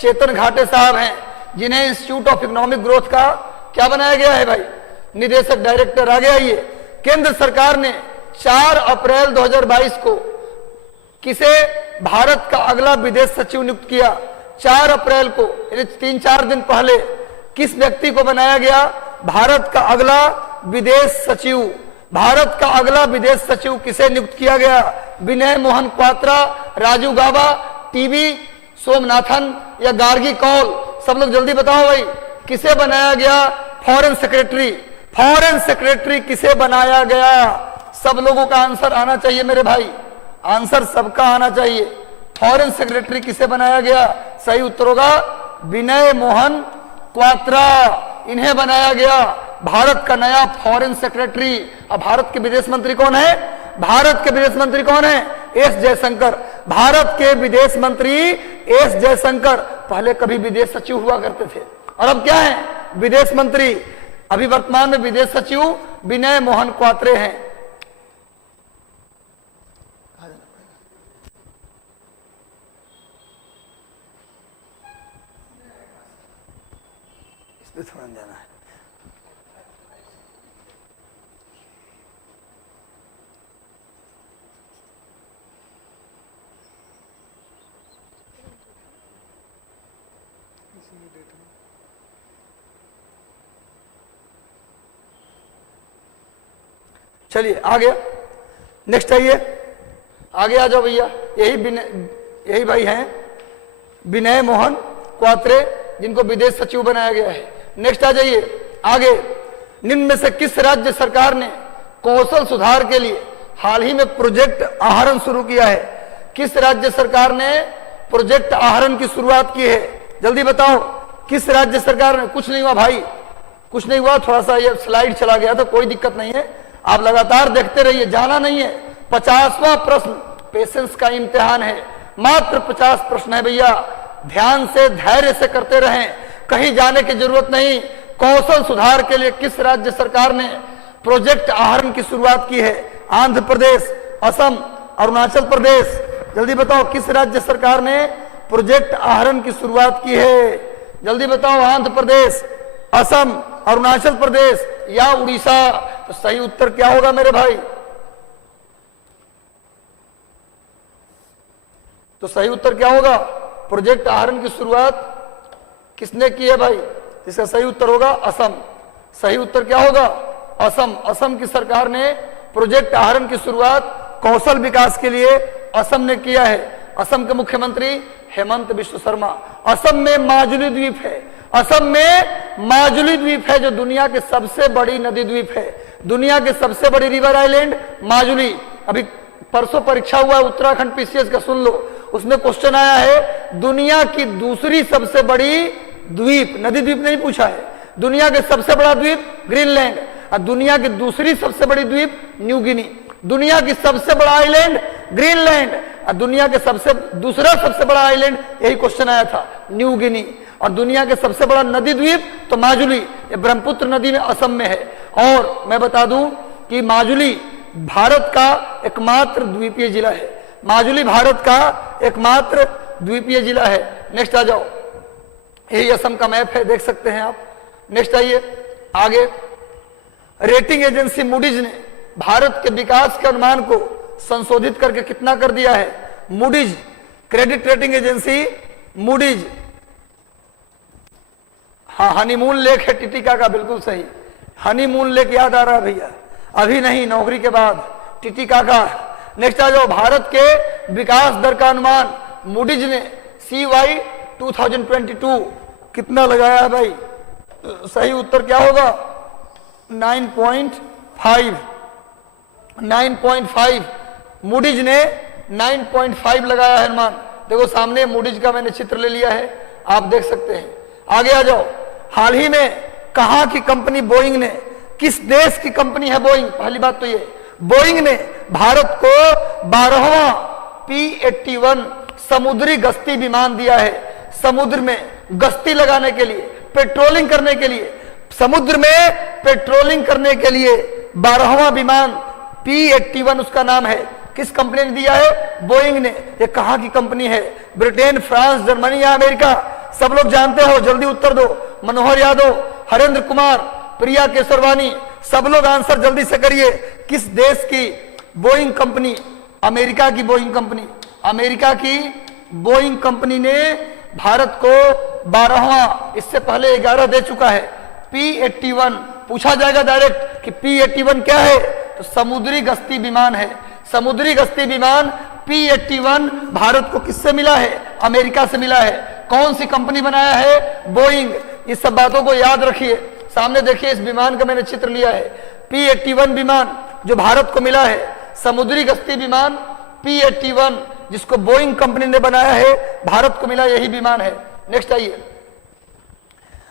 चेतन घाटे साहब हैं, जिन्हें इंस्टीट्यूट ऑफ इकोनॉमिक ग्रोथ का क्या बनाया गया है भाई, निदेशक, डायरेक्टर। आगे आइए, केंद्र सरकार ने 4 अप्रैल 2022 को किसे भारत का अगला विदेश सचिव नियुक्त किया, 4 अप्रैल को, यानी 3-4 दिन पहले किस व्यक्ति को बनाया गया भारत का अगला विदेश सचिव। भारत का अगला विदेश सचिव किसे नियुक्त किया गया, विनय मोहन क्वात्रा, राजू गाबा, टीबी सोमनाथन या गार्गी कौल। सब लोग जल्दी बताओ भाई, किसे बनाया गया फॉरेन सेक्रेटरी, फॉरेन सेक्रेटरी किसे बनाया गया। सब लोगों का आंसर आना चाहिए मेरे भाई, आंसर सबका आना चाहिए। फॉरेन सेक्रेटरी किसे बनाया गया, सही उत्तर होगा विनय मोहन क्वात्रा, इन्हें बनाया गया भारत का नया फॉरेन सेक्रेटरी। अब भारत के विदेश मंत्री कौन है, भारत के विदेश मंत्री कौन है, एस जयशंकर। भारत के विदेश मंत्री एस जयशंकर पहले कभी विदेश सचिव हुआ करते थे और अब क्या है, विदेश मंत्री। अभी वर्तमान में विदेश सचिव विनय मोहन क्वात्रे हैं। इसमें थोड़ा जाना है। चलिए आगे, नेक्स्ट आइए, आगे आ जाओ भैया। यही भाई हैं विनय मोहन क्वात्रे, जिनको विदेश सचिव बनाया गया है। नेक्स्ट आ जाइए आगे, निम्न में से किस राज्य सरकार ने कौशल सुधार के लिए हाल ही में प्रोजेक्ट आहरण शुरू किया है, किस राज्य सरकार ने प्रोजेक्ट आहरण की शुरुआत की है, जल्दी बताओ किस राज्य सरकार ने। कुछ नहीं हुआ भाई, कुछ नहीं हुआ, थोड़ा सा ये स्लाइड चला गया तो कोई दिक्कत नहीं है, आप लगातार देखते रहिए, जाना नहीं है। 50वां प्रश्न पेशेंस का इम्तिहान है, मात्र 50 प्रश्न है भैया, ध्यान से धैर्य से करते रहें, कहीं जाने की जरूरत नहीं। कौशल सुधार के लिए किस राज्य सरकार ने प्रोजेक्ट आहरण की शुरुआत की है, आंध्र प्रदेश, असम, अरुणाचल प्रदेश, जल्दी बताओ किस राज्य सरकार ने प्रोजेक्ट आहरण की शुरुआत की है, जल्दी बताओ, आंध्र प्रदेश, असम, अरुणाचल प्रदेश या उड़ीसा। तो सही उत्तर क्या होगा मेरे भाई, तो सही उत्तर क्या होगा, प्रोजेक्ट आहरण की शुरुआत किसने की है भाई, इसका सही उत्तर होगा असम। सही उत्तर क्या होगा, असम। असम की सरकार ने प्रोजेक्ट आहरण की शुरुआत कौशल विकास के लिए असम ने किया है। असम के मुख्यमंत्री हेमंत बिश्व शर्मा। असम में माजुली द्वीप है, असम में माजुली द्वीप है जो दुनिया के सबसे बड़ी नदी द्वीप है, दुनिया के सबसे बड़ी रिवर आइलैंड माजुली। अभी परसों परीक्षा हुआ है उत्तराखंड पीसीएस का, सुन लो, उसमें क्वेश्चन आया है दुनिया की दूसरी सबसे बड़ी द्वीप, नदी द्वीप नहीं पूछा है, दुनिया के सबसे बड़ा द्वीप ग्रीनलैंड और दुनिया की दूसरी सबसे बड़ी द्वीप न्यू गिनी। दुनिया की सबसे बड़ा आइलैंड ग्रीनलैंड और दुनिया के दूसरा सबसे बड़ा आइलैंड, यही क्वेश्चन आया था, न्यू गिनी। और दुनिया के सबसे बड़ा नदी द्वीप तो माजुली, ये ब्रह्मपुत्र नदी में असम में है। और मैं बता दूं कि माजुली भारत का एकमात्र द्वीपीय जिला है, माजुली भारत का एकमात्र द्वीपीय जिला है। नेक्स्ट आ जाओ, यही असम का मैप है, देख सकते हैं आप। नेक्स्ट आइए आगे। रेटिंग एजेंसी मूडीज ने भारत के विकास के अनुमान को संशोधित करके कितना कर दिया है? Moody's, credit rating agency Moody's. हाँ, हनीमून लेक है टिटिका का, बिल्कुल सही। हनीमून लेक याद आ रहा है भैया? अभी नहीं, नौकरी के बाद टिटिका का। नेक्स्ट आ जाओ, भारत के विकास दर का अनुमान मूडीज ने CY 2022 कितना लगाया है भाई? सही उत्तर क्या होगा? 9.5। 9.5 मूडीज ने 9.5 लगाया है अनुमान। देखो सामने मूडीज का मैंने चित्र ले लिया है, आप देख सकते हैं। आगे आ जाओ, हाल ही में कहां की कंपनी बोइंग ने, किस देश की कंपनी है बोइंग? पहली बात तो ये, बोइंग ने भारत को 12वां P-81 समुद्री गश्ती विमान दिया है। समुद्र में गश्ती लगाने के लिए, पेट्रोलिंग करने के लिए, समुद्र में पेट्रोलिंग करने के लिए 12वां विमान P-81 उसका नाम है। किस कंपनी ने दिया है? बोइंग ने। ये कहां की कंपनी है? ब्रिटेन, फ्रांस, जर्मनी या अमेरिका? सब लोग जानते हो, जल्दी उत्तर दो। मनोहर यादव, हरेंद्र कुमार, प्रिया केसरवानी, सब लोग आंसर जल्दी से करिए। किस देश की बोइंग कंपनी? अमेरिका की बोइंग कंपनी। अमेरिका की बोइंग कंपनी ने भारत को 12वां, इससे पहले 11 दे चुका है, P-81। पूछा जाएगा डायरेक्ट कि P-81 क्या है, तो समुद्री गश्ती विमान है। समुद्री गश्ती विमान P-81 भारत को किससे मिला है? अमेरिका से मिला है। कौन सी कंपनी बनाया है? बोइंग। इस सब बातों को याद रखिए। सामने देखिए, इस विमान का मैंने चित्र लिया है। P-81 विमान जो भारत को मिला है, समुद्री गश्ती विमान P-81 जिसको बोइंग कंपनी ने बनाया है, भारत को मिला, यही विमान है। नेक्स्ट आइए,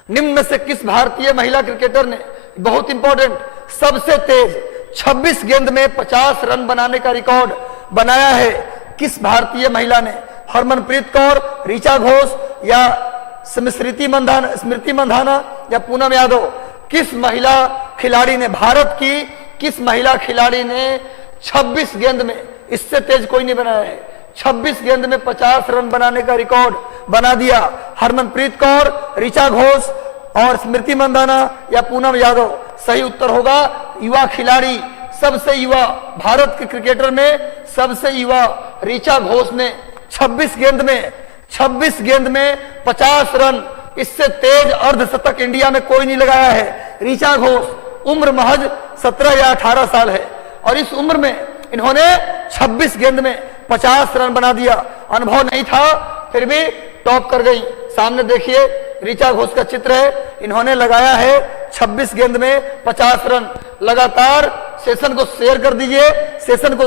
निम्न में से किस भारतीय महिला क्रिकेटर ने, बहुत इंपॉर्टेंट, सबसे तेज 26 गेंद में 50 रन बनाने का रिकॉर्ड बनाया है? किस भारतीय महिला ने? हरमनप्रीत कौर, ऋचा घोष या स्मृति मंधाना या पूनम यादव? किस महिला खिलाड़ी ने, भारत की किस महिला खिलाड़ी ने 26 गेंद में, इससे तेज कोई नहीं बनाया है, 26 गेंद में 50 रन बनाने का रिकॉर्ड बना दिया? हरमनप्रीत कौर, ऋचा घोष और स्मृति मंधाना या पूनम यादव? सही उत्तर होगा युवा खिलाड़ी, सबसे युवा भारत के क्रिकेटर में सबसे युवा ऋचा घोष ने 26 गेंद में 50 रन, इससे तेज अर्धशतक इंडिया में कोई नहीं लगाया है। ऋचा घोष, उम्र महज 17 या 18 साल है और इस उम्र में इन्होंने 26 गेंद में 50 रन बना दिया। अनुभव नहीं था फिर भी टॉप कर गई। सामने देखिए ऋचा घोष का चित्र है, इन्होंने लगाया है 26 गेंद में 50 रन। लगातार सेशन को शेयर कर दीजिए, सेशन को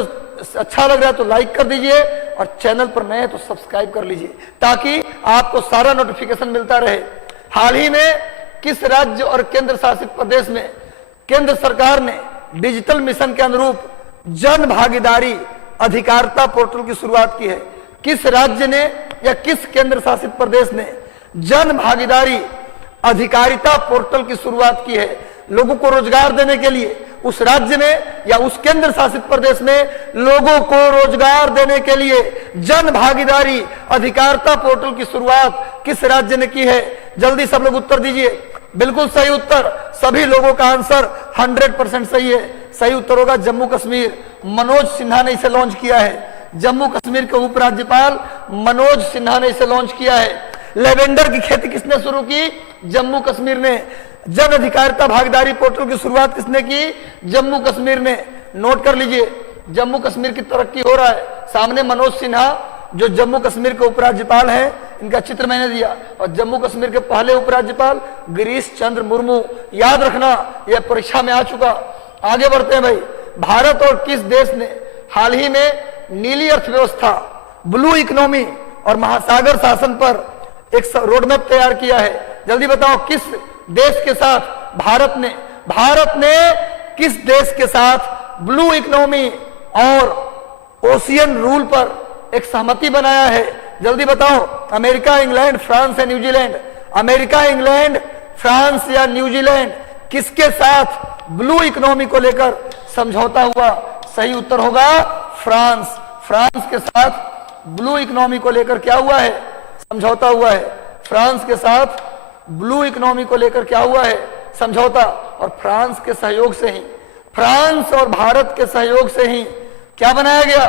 अच्छा लग रहा है तो लाइक कर दीजिए और चैनल पर नए हैं तो सब्सक्राइब कर लीजिए ताकि आपको सारा नोटिफिकेशन मिलता रहे। हाल ही में किस राज्य और केंद्र शासित प्रदेश में केंद्र सरकार ने डिजिटल मिशन के अनुरूप जन भागीदारी अधिकारिता पोर्टल की शुरुआत की है? किस राज्य ने या किस केंद्र शासित प्रदेश ने जन भागीदारी अधिकारिता पोर्टल की शुरुआत की है? लोगों को रोजगार देने के लिए उस राज्य में या उस केंद्र शासित प्रदेश में लोगों को रोजगार देने के लिए जन भागीदारी अधिकारिता पोर्टल की शुरुआत किस राज्य ने की है? जल्दी सब लोग उत्तर दीजिए। बिल्कुल सही उत्तर, सभी लोगों का आंसर 100% सही है। सही उत्तर होगा जम्मू कश्मीर। मनोज सिन्हा ने इसे लॉन्च किया है। जम्मू कश्मीर के उपराज्यपाल मनोज सिन्हा ने इसे लॉन्च किया है। लेवेंडर की खेती किसने शुरू की? जम्मू कश्मीर ने। जन अधिकारिता भागीदारी पोर्टल की शुरुआत किसने की? जम्मू कश्मीर ने। नोट कर लीजिए, जम्मू कश्मीर की तरक्की हो रहा है। सामने मनोज सिन्हा जो जम्मू कश्मीर के उपराज्यपाल हैं, इनका चित्र मैंने दिया, और जम्मू कश्मीर के पहले उपराज्यपाल गिरीश चंद्र मुर्मू। याद रखना, यह परीक्षा में आ चुका। आगे बढ़ते हैं भाई। भारत और किस देश ने हाल ही में नीली अर्थव्यवस्था, ब्लू इकोनॉमी और महासागर शासन पर एक रोडमैप तैयार किया है? जल्दी बताओ, किस देश के साथ भारत ने किस देश के साथ ब्लू इकोनॉमी और ओशियन रूल पर एक सहमति बनाया है? जल्दी बताओ। अमेरिका, इंग्लैंड, फ्रांस या न्यूजीलैंड? अमेरिका, इंग्लैंड, फ्रांस या न्यूजीलैंड? किसके साथ ब्लू इकोनॉमी को लेकर समझौता हुआ? सही उत्तर होगा फ्रांस। फ्रांस के साथ ब्लू इकोनॉमी को लेकर क्या हुआ है, समझौता हुआ है। फ्रांस के साथ ब्लू इकोनॉमी को लेकर क्या हुआ है, समझौता। और फ्रांस के सहयोग से ही, फ्रांस और भारत के सहयोग से ही क्या बनाया गया,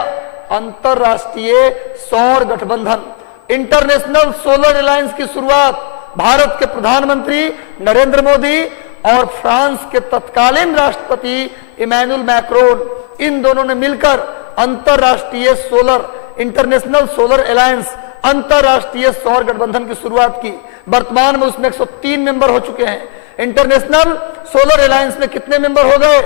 अंतरराष्ट्रीय सौर गठबंधन, इंटरनेशनल सोलर अलायंस की शुरुआत भारत के प्रधानमंत्री नरेंद्र मोदी और फ्रांस के तत्कालीन राष्ट्रपति इमैनुअल मैक्रोन, इन दोनों ने मिलकर अंतरराष्ट्रीय सोलर, इंटरनेशनल सोलर अलायंस, अंतरराष्ट्रीय सौर गठबंधन की शुरुआत की। वर्तमान में उसमें 103 मेंबर हो चुके हैं। इंटरनेशनल सोलर अलायंस में कितने मेंबर हो गए,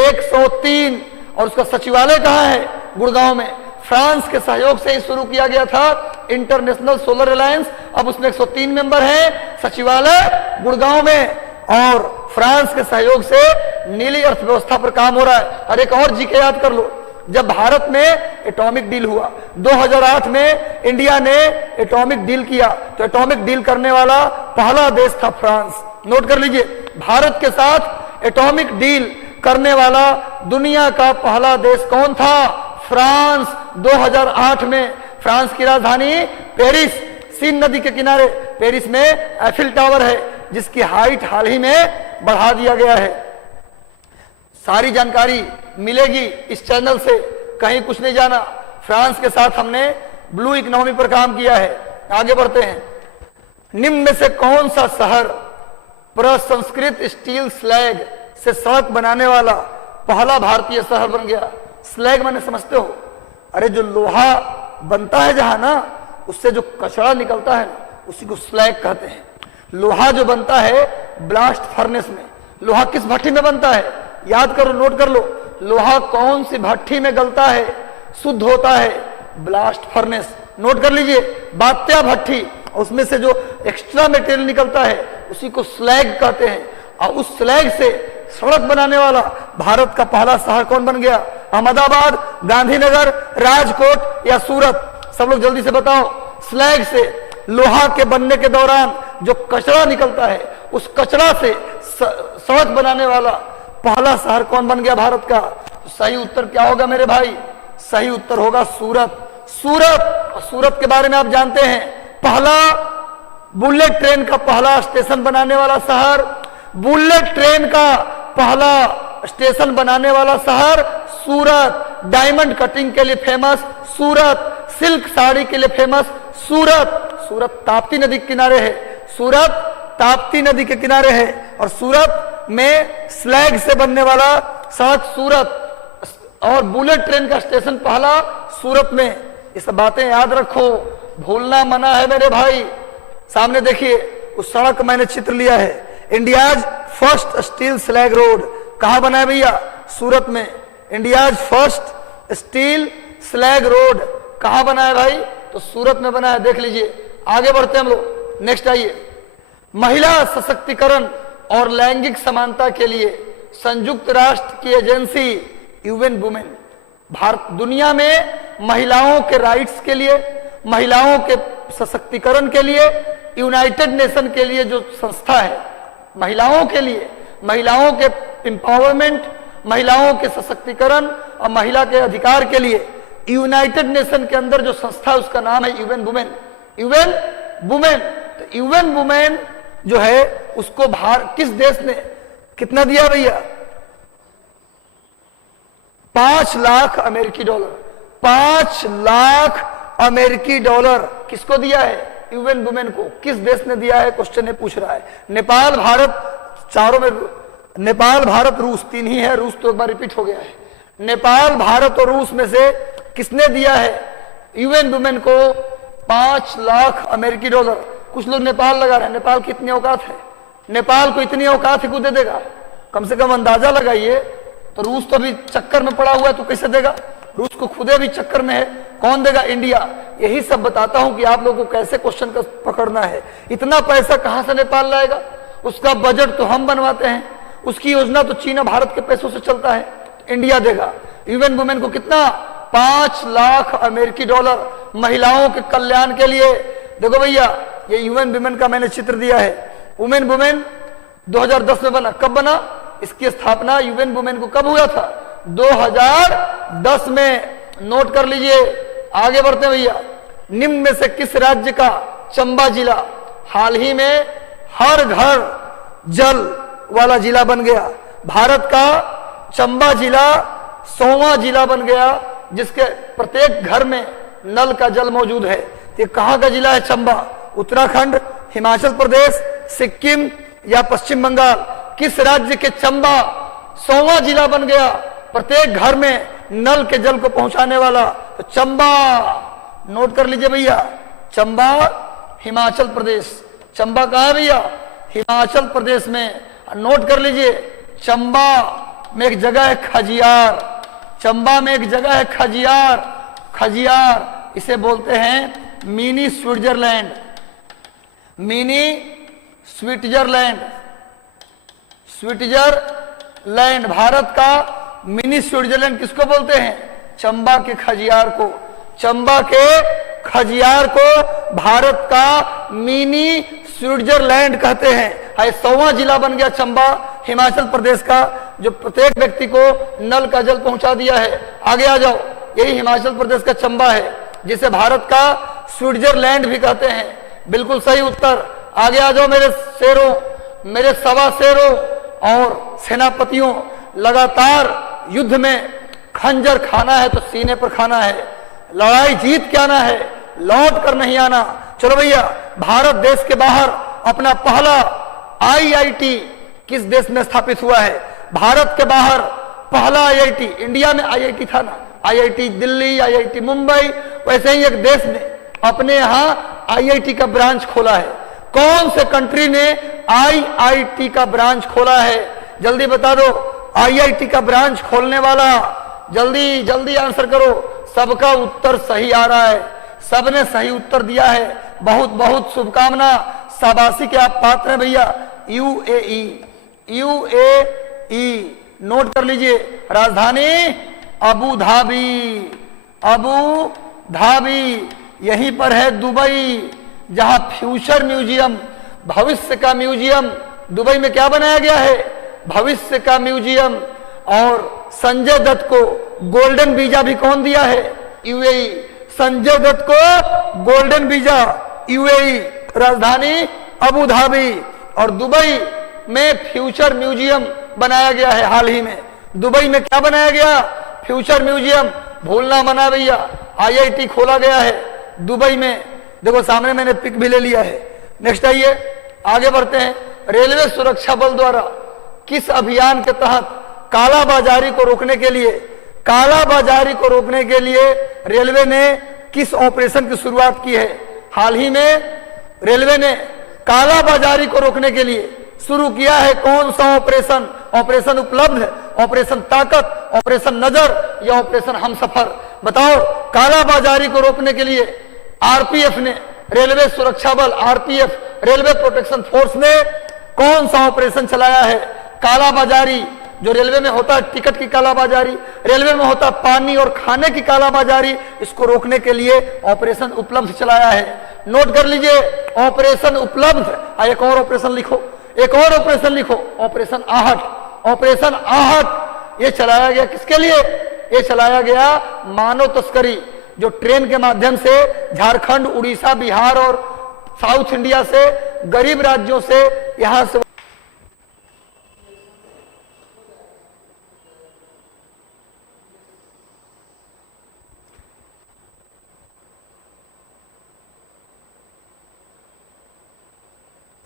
103। और उसका सचिवालय कहाँ है, गुड़गांव में। फ्रांस के सहयोग से ही शुरू किया गया था इंटरनेशनल सोलर अलायंस। अब उसमें 103 मेंबर हैं, सचिवालय गुड़गांव में, और फ्रांस के सहयोग से नीली अर्थव्यवस्था पर काम हो रहा है। और एक और जीके याद कर लो, जब भारत में एटॉमिक डील हुआ 2008 में, इंडिया ने एटॉमिक डील किया, तो एटॉमिक डील करने वाला पहला देश था फ्रांस। नोट कर लीजिए, भारत के साथ एटॉमिक डील करने वाला दुनिया का पहला देश कौन था, फ्रांस। 2008 में फ्रांस की राजधानी पेरिस, सीन नदी के किनारे पेरिस में एफिल टावर है, जिसकी हाइट हाल ही में बढ़ा दिया गया है। सारी जानकारी मिलेगी इस चैनल से, कहीं कुछ नहीं जाना। फ्रांस के साथ हमने ब्लू इकोनॉमी पर काम किया है। आगे बढ़ते हैं। निम्न में से कौन सा शहर प्रसंस्कृत स्टील स्लैग से सड़क बनाने वाला पहला भारतीय शहर बन गया। स्लैग माने समझते हो, अरे जो लोहा बनता है जहां ना, उससे जो कचरा निकलता है ना, उसी को स्लैग कहते हैं। लोहा जो बनता है ब्लास्ट फर्नेस में, लोहा किस भट्टी में बनता है, याद करो, नोट कर लो, लोहा कौन सी भट्टी में गलता है, शुद्ध होता है, ब्लास्ट फर्नेस। नोट कर लीजिए, बात्या भट्टी, उसमें से जो एक्स्ट्रा मटेरियल निकलता है उसी को स्लैग कहते हैं। और उस स्लैग से सड़क बनाने वाला भारत का पहला शहर कौन बन गया, अहमदाबाद, गांधीनगर, राजकोट या सूरत। सब लोग जल्दी से बताओ, स्लैग से लोहा के बनने के दौरान जो कचरा निकलता है, उस कचरा से सड़क बनाने वाला पहला शहर कौन बन गया भारत का। तो सही उत्तर क्या होगा मेरे भाई, सही उत्तर होगा सूरत। सूरत, और सूरत के बारे में आप जानते हैं, पहला बुलेट ट्रेन का पहला स्टेशन बनाने वाला शहर, बुलेट ट्रेन का पहला स्टेशन बनाने वाला शहर सूरत। डायमंड कटिंग के लिए फेमस सूरत, सिल्क साड़ी के लिए फेमस सूरत। सूरत ताप्ती नदी के किनारे है, सूरत ताप्ती नदी के किनारे है, और सूरत में स्लैग से बनने वाला सड़क सूरत, और बुलेट ट्रेन का स्टेशन पहला सूरत में। ये सब बातें याद रखो, भूलना मना है मेरे भाई। सामने देखिए, उस सड़क मैंने चित्र लिया है, India's first steel slag road कहां बना है भैया, सूरत में। India's first steel slag road कहां बना है भाई, तो सूरत में बना है, देख लीजिए। आगे बढ़ते हैं हम लोग, नेक्स्ट आइए। महिला सशक्तिकरण और लैंगिक समानता के लिए संयुक्त राष्ट्र की एजेंसी यूएन वुमेन, भारत दुनिया में महिलाओं के राइट्स के लिए, महिलाओं के सशक्तिकरण के लिए, यूनाइटेड नेशन के लिए जो संस्था है, महिलाओं के लिए, महिलाओं के एम्पावरमेंट, महिलाओं के सशक्तिकरण और महिला के अधिकार के लिए यूनाइटेड नेशन के अंदर जो संस्था है उसका नाम है यूएन वुमेन। यूएन वुमेन, तो यूएन वुमेन जो है उसको किस देश ने कितना दिया भैया, 5 लाख अमेरिकी डॉलर। 5 लाख अमेरिकी डॉलर किसको दिया है, यूएन वुमेन को। किस देश ने दिया है, क्वेश्चन पूछ रहा है। नेपाल, भारत, चारों में, नेपाल, भारत, रूस, 3 ही है, रूस तो एक बार रिपीट हो गया है। नेपाल, भारत और रूस में से किसने दिया है यूएन वुमेन को 5 लाख अमेरिकी डॉलर। कुछ लोग नेपाल लगा रहे हैं, नेपाल की इतनी औकात है, नेपाल को इतनी औकात है, को दे देगा, कम से कम अंदाजा लगाइए। तो रूस तो अभी चक्कर में पड़ा हुआ है, तो कैसे देगा, रूस को खुदे भी चक्कर में है, कौन देगा, इंडिया। यही सब बताता हूं कि आप लोगों को कैसे क्वेश्चन का पकड़ना है। इतना पैसा कहां से नेपाल लाएगा, उसका बजट तो हम बनवाते हैं, उसकी योजना तो चीन और भारत के पैसों से चलता है, तो इंडिया देगा। यूएन वुमेन को कितना, 5 लाख अमेरिकी डॉलर महिलाओं के कल्याण के लिए। देखो भैया, ये यूएन वुमेन का मैंने चित्र दिया है। वुमेन वुमेन 2010 में बना, कब बना, इसकी स्थापना यूएन वुमेन को कब हुआ था, 2010 में। नोट कर लीजिए, आगे बढ़ते हैं भैया। निम्न में से किस राज्य का चंबा जिला हाल ही में हर घर जल वाला जिला बन गया? भारत का चंबा जिला 100वां जिला बन गया जिसके प्रत्येक घर में नल का जल मौजूद है। ये कहां का जिला है चंबा? उत्तराखंड, हिमाचल प्रदेश, सिक्किम या पश्चिम बंगाल? किस राज्य के चंबा 100वां जिला बन गया, प्रत्येक घर में नल के जल को पहुंचाने वाला? तो चंबा नोट कर लीजिए भैया, चंबा हिमाचल प्रदेश। चंबा कहां है भैया? हिमाचल प्रदेश में। नोट कर लीजिए, चंबा में एक जगह है खजियार। चंबा में एक जगह है खजियार। खजियार इसे बोलते हैं mini Switzerland. Mini Switzerland. Switzerland Bharat का मिनी स्विट्जरलैंड किसको बोलते हैं? चंबा के खजियार को। चंबा के खजियार को भारत का मिनी स्विट्जरलैंड कहते हैं। 100वां जिला बन गया चंबा हिमाचल प्रदेश का, जो प्रत्येक व्यक्ति को नल का जल पहुंचा दिया है। आगे आ जाओ, यही हिमाचल प्रदेश का चंबा है जिसे भारत का स्विट्जरलैंड भी कहते हैं। बिल्कुल सही उत्तर। आगे आ जाओ मेरे शेरों, मेरे सवा शेरों और सेनापतियों। लगातार युद्ध में खंजर खाना है तो सीने पर खाना है, लड़ाई जीत के आना है, लौट कर नहीं आना। चलो भैया, भारत देश के बाहर अपना पहला आईआईटी किस देश में स्थापित हुआ है? भारत के बाहर पहला आईआईटी, इंडिया में आईआईटी था ना, आईआईटी दिल्ली, आईआईटी मुंबई, वैसे ही एक देश ने अपने यहां आईआईटी का ब्रांच खोला है। कौन से कंट्री ने आईआईटी का ब्रांच खोला है? जल्दी बता दो, आईआईटी का ब्रांच खोलने वाला, जल्दी जल्दी आंसर करो। सबका उत्तर सही आ रहा है, सबने सही उत्तर दिया है। बहुत बहुत शुभकामना, शाबाशी के आप पात्र हैं भैया। यूएई। यूएई नोट कर लीजिए, राजधानी अबू धाबी। अबू धाबी, यहीं पर है दुबई, जहां फ्यूचर म्यूजियम, भविष्य का म्यूजियम, दुबई में क्या बनाया गया है? भविष्य का म्यूजियम। और संजय दत्त को गोल्डन वीजा भी कौन दिया है? यूएई। संजय दत्त को गोल्डन वीजा, यूएई, राजधानी अबू धाबी। और दुबई में फ्यूचर म्यूजियम बनाया गया है हाल ही में। दुबई में क्या बनाया गया? Future museum. भूलना मना भैया, आईआईटी खोला गया है दुबई में। देखो सामने मैंने पिक भी ले लिया है। नेक्स्ट आइए, आगे बढ़ते हैं। रेलवे सुरक्षा बल द्वारा किस अभियान के तहत कालाबाजारी को रोकने के लिए, कालाबाजारी को रोकने के लिए रेलवे ने किस ऑपरेशन की शुरुआत की है? हाल ही में रेलवे ने कालाबाजारी को रोकने के लिए शुरू किया है कौन सा ऑपरेशन? ऑपरेशन उपलब्ध, ऑपरेशन ताकत, ऑपरेशन नजर या ऑपरेशन हमसफर? बताओ, कालाबाजारी को रोकने के लिए आरपीएफ ने, रेलवे सुरक्षा बल, आरपीएफ, रेलवे प्रोटेक्शन फोर्स ने कौन सा ऑपरेशन चलाया है? कालाबाजारी जो रेलवे में होता है, टिकट की कालाबाजारी, रेलवे में होता है पानी और खाने की कालाबाजारी, इसको रोकने के लिए ऑपरेशन उपलब्ध चलाया है। नोट कर लीजिए, ऑपरेशन उपलब्ध। एक और ऑपरेशन लिखो, एक और ऑपरेशन लिखो, ऑपरेशन आहट। ऑपरेशन आहट ये चलाया गया किसके लिए? ये चलाया गया मानव तस्करी, जो ट्रेन के माध्यम से झारखंड, उड़ीसा, बिहार और साउथ इंडिया से, गरीब राज्यों से यहां से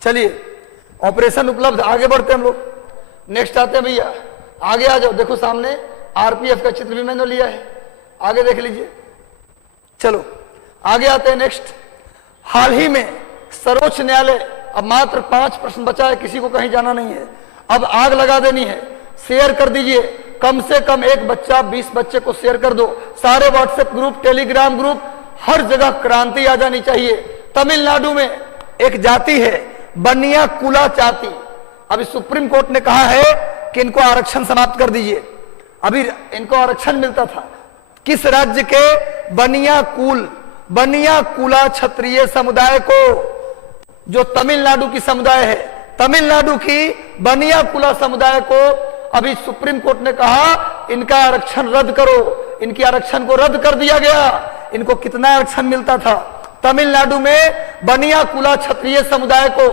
चलिए ऑपरेशन उपलब्ध। आगे बढ़ते हैं हम लोग, नेक्स्ट आते हैं भैया। आगे आ जाओ, देखो सामने आरपीएफ का चित्र भी मैंने लिया है, आगे देख लीजिए। चलो आगे आते हैं नेक्स्ट। हाल ही में सर्वोच्च न्यायालय, अब मात्र 5 प्रश्न बचा है, किसी को कहीं जाना नहीं है, अब आग लगा देनी है। शेयर कर दीजिए, कम से कम एक बच्चा 20 बच्चे को शेयर कर दो। सारे व्हाट्सएप ग्रुप, टेलीग्राम ग्रुप, हर जगह क्रांति आ जानी चाहिए। तमिलनाडु में एक जाति है बनिया कुला जाति। अभी सुप्रीम कोर्ट ने कहा है कि इनको आरक्षण समाप्त कर दीजिए। अभी इनको आरक्षण मिलता था। किस राज्य के? बनिया कुला क्षत्रिय समुदाय को, जो तमिलनाडु की समुदाय है, तमिलनाडु की बनिया कुला समुदाय को अभी सुप्रीम कोर्ट ने कहा इनका आरक्षण रद्द करो। इनकी आरक्षण को रद्द कर दिया गया। इनको कितना आरक्षण मिलता था। तमिलनाडु में बनिया कुला क्षत्रिय समुदाय को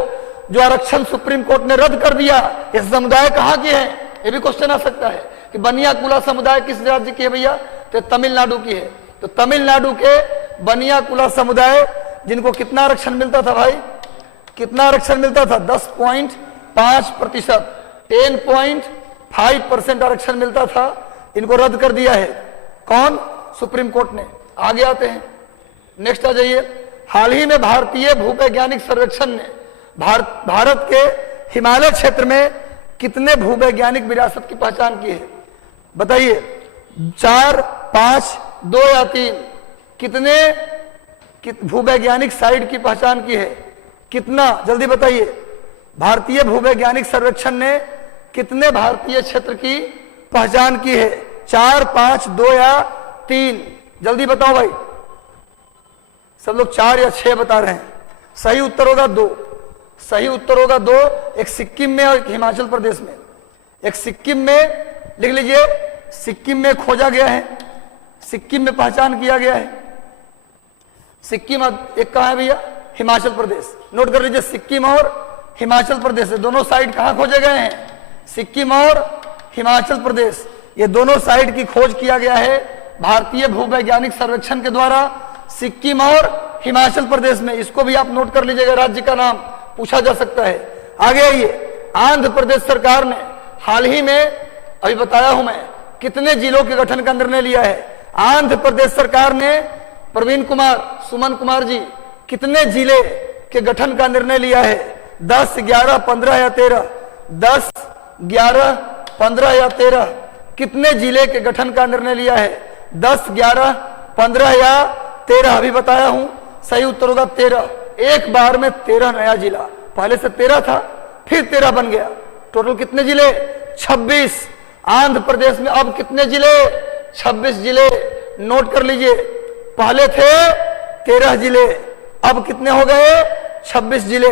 जो आरक्षण सुप्रीम कोर्ट ने रद्द कर दिया, ये समुदाय कहाँ के हैं, ये भी क्वेश्चन आ सकता है कि बनिया कुला समुदाय किस राज्य की है भैया, तो तमिलनाडु की है। तो तमिलनाडु के बनिया कुला समुदाय जिनको कितना आरक्षण मिलता था भाई, कितना आरक्षण मिलता था, 10.5%, 10.5% आरक्षण मिलता था, इनको रद्द कर दिया है। कौन? सुप्रीम कोर्ट ने। आगे आते हैं, नेक्स्ट आ जाइए। हाल ही में भारतीय भूवैज्ञानिक सर्वेक्षण ने भारत के हिमालय क्षेत्र में कितने भूवैज्ञानिक विरासत की पहचान की है, बताइए। 4, 5, 2 या 3, कितने भूवैज्ञानिक साइट की पहचान की है, कितना, जल्दी बताइए। भारतीय भूवैज्ञानिक सर्वेक्षण ने कितने भारतीय क्षेत्र की पहचान की है, 4, 5, 2 या 3, जल्दी बताओ भाई। सब लोग 4 या 6 बता रहे हैं। सही उत्तर होगा 2, सही उत्तर होगा 2। एक सिक्किम में और एक हिमाचल प्रदेश में। एक सिक्किम में, लिख लीजिए, सिक्किम में खोजा गया है, सिक्किम में पहचान किया गया है। सिक्किम एक कहाँ है भैया, हिमाचल प्रदेश। नोट कर लीजिए, सिक्किम और हिमाचल प्रदेश, दोनों साइड कहाँ खोजे गए हैं, सिक्किम और हिमाचल प्रदेश, ये दोनों साइड की खोज किया गया है भारतीय भूवैज्ञानिक सर्वेक्षण के द्वारा, सिक्किम और हिमाचल प्रदेश में। इसको भी आप नोट कर लीजिएगा, राज्य का नाम पूछा जा सकता है। आगे आइए, आंध्र प्रदेश सरकार ने हाल ही में, अभी बताया हूं मैं, कितने जिलों के गठन का निर्णय लिया है। आंध्र प्रदेश सरकार ने, प्रवीण कुमार, सुमन कुमार जी, कितने जिले के गठन का निर्णय लिया है, 10, 11, 15 या 13, 10, 11, 15 या 13, कितने जिले के गठन का निर्णय लिया है, 10, 11, 15 या 13, अभी बताया हूं। सही उत्तर होगा 13। एक बार में 13 नया जिला, पहले से 13 था, फिर 13 बन गया। टोटल कितने जिले, 26। आंध्र प्रदेश में अब कितने जिले, 26 जिले। नोट कर लीजिए, पहले थे 13 जिले, अब कितने हो गए, 26 जिले।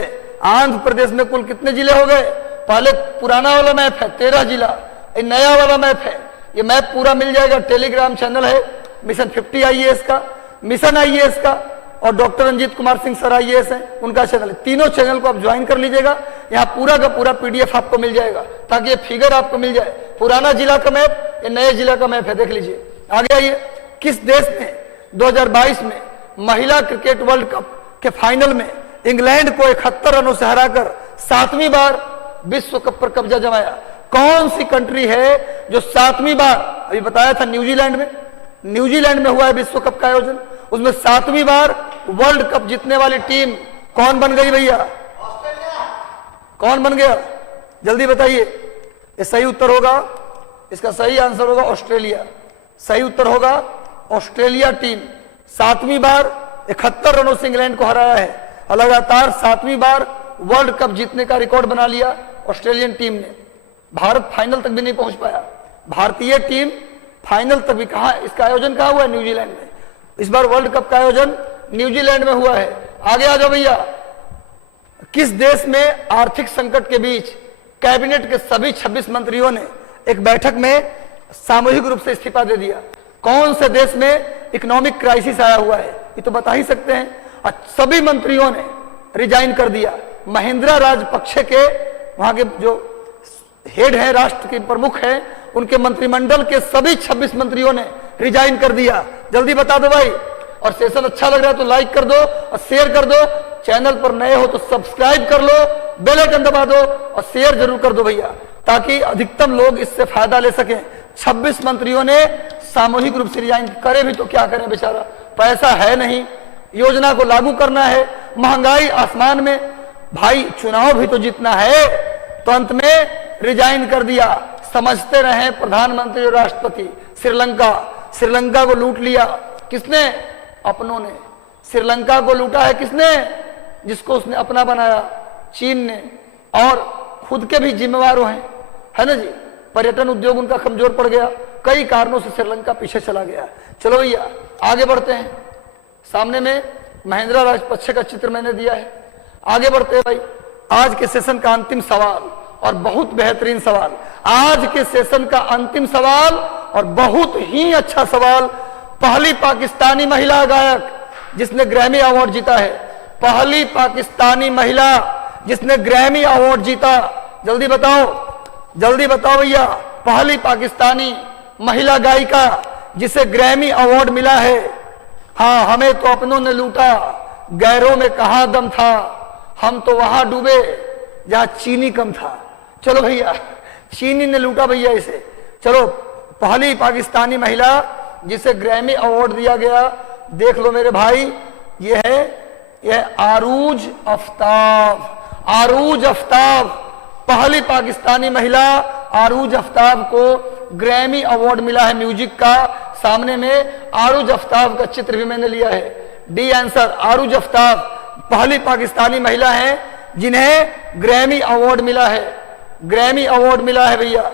आंध्र प्रदेश में कुल कितने जिले हो गए, पहले पुराना वाला मैप है 13 जिला, ये नया वाला मैप है। ये मैप पूरा मिल जाएगा, टेलीग्राम चैनल है मिशन 50 IAS का, मिशन IAS का, और doctor Ranjeet Kumar Singh sir IAS है, उनका चैनल है। तीनों चैनल को आप ज्वाइन कर लीजिएगा, यहाँ पूरा का पूरा PDF आपको मिल जाएगा, ताकि ये फिगर आपको मिल जाए। पुराना जिला का मैप, ये नए जिला का मैप है, देख लीजिए। आगे आइए, किस देश ने 2022 में महिला क्रिकेट वर्ल्ड कप के फाइनल में इंग्लैंड को 71 रनों से हराकर 7वीं बार विश्व कप पर कब्जा जमाया? कौन सी कंट्री है जो 7वीं बार, अभी बताया था न्यूजीलैंड में, न्यूजीलैंड में हुआ है विश्व कप का आयोजन, उसमें 7वीं बार वर्ल्ड कप जीतने वाली टीम कौन बन गई भैया, कौन बन गया, जल्दी बताइए। ये सही उत्तर होगा, इसका सही आंसर होगा ऑस्ट्रेलिया। सही उत्तर होगा ऑस्ट्रेलिया टीम 7वीं बार 71 रनों से इंग्लैंड को हराया है, और लगातार 7वीं बार वर्ल्ड कप जीतने का रिकॉर्ड बना लिया ऑस्ट्रेलियन टीम ने। भारत फाइनल तक भी नहीं पहुंच पाया, भारतीय टीम फाइनल तक भी, कहा इसका आयोजन कहाँ हुआ है, न्यूजीलैंड में। इस बार वर्ल्ड कप का आयोजन न्यूजीलैंड में हुआ है। आगे आ जाओ भैया, किस देश में आर्थिक संकट के बीच कैबिनेट के सभी 26 मंत्रियों ने एक बैठक में सामूहिक रूप से इस्तीफा दे दिया? कौन से देश में इकोनॉमिक क्राइसिस आया हुआ है, ये तो बता ही सकते हैं। और सभी मंत्रियों ने रिजाइन कर दिया। महिंद्रा राजपक्षे के वहां के जो हेड है, राष्ट्र के प्रमुख हैं, उनके मंत्रिमंडल के सभी 26 मंत्रियों ने रिजाइन कर दिया। जल्दी बता दो भाई। और सेशन अच्छा लग रहा है तो लाइक कर दो और शेयर कर दो। चैनल पर नए हो तो सब्सक्राइब कर लो, बेल आइकन दबा दो और शेयर जरूर कर दो भैया, ताकि अधिकतम लोग इससे फायदा ले सकें। 26 मंत्रियों ने सामूहिक रूप से रिजाइन करे, भी तो क्या करें बेचारा, पैसा है नहीं, योजना को लागू करना है, महंगाई आसमान में, भाई चुनाव भी तो जीतना है, तो अंत में रिजाइन कर दिया। समझते रहे प्रधानमंत्री और राष्ट्रपति। श्रीलंका को लूट लिया किसने, अपनों ने। श्रीलंका को लूटा है किसने, जिसको उसने अपना बनाया, चीन ने, और खुद के भी जिम्मेवार हैं, है ना जी। पर्यटन उद्योग उनका कमजोर पड़ गया, कई कारणों से श्रीलंका पीछे चला गया। चलो भैया आगे बढ़ते हैं। सामने में महिंद्रा राजपक्षे का चित्र मैंने दिया है, आगे बढ़ते हैं भाई। आज के सेशन का अंतिम सवाल, और बहुत बेहतरीन सवाल, आज के सेशन का अंतिम सवाल और बहुत ही अच्छा सवाल, पहली पाकिस्तानी महिला गायक जिसने ग्रैमी अवार्ड जीता है, पहली पाकिस्तानी महिला जिसने ग्रैमी अवार्ड जीता। जल्दी बताओ भैया, पहली पाकिस्तानी महिला गायिका जिसे ग्रैमी अवार्ड मिला है। हाँ, हमें तो अपनों ने लूटा, गैरों में कहां दम था, हम तो वहां डूबे जहां चीनी कम था। चलो भैया, चीनी ने लूटा भैया इसे। चलो, पहली पाकिस्तानी महिला जिसे ग्रैमी अवार्ड दिया गया, देख लो मेरे भाई, ये आरूज आफ्ताब। आरूज आफ्ताब, पहली पाकिस्तानी महिला आरूज आफ्ताब को ग्रैमी अवार्ड मिला है म्यूजिक का। सामने में आरूज आफ्ताब का चित्र भी मैंने लिया है। डी आंसर, आरूज आफ्ताब पहली पाकिस्तानी महिला हैं जिन्हें ग्रैमी अवार्ड मिला है। ग्रैमी अवार्ड मिला है भैया,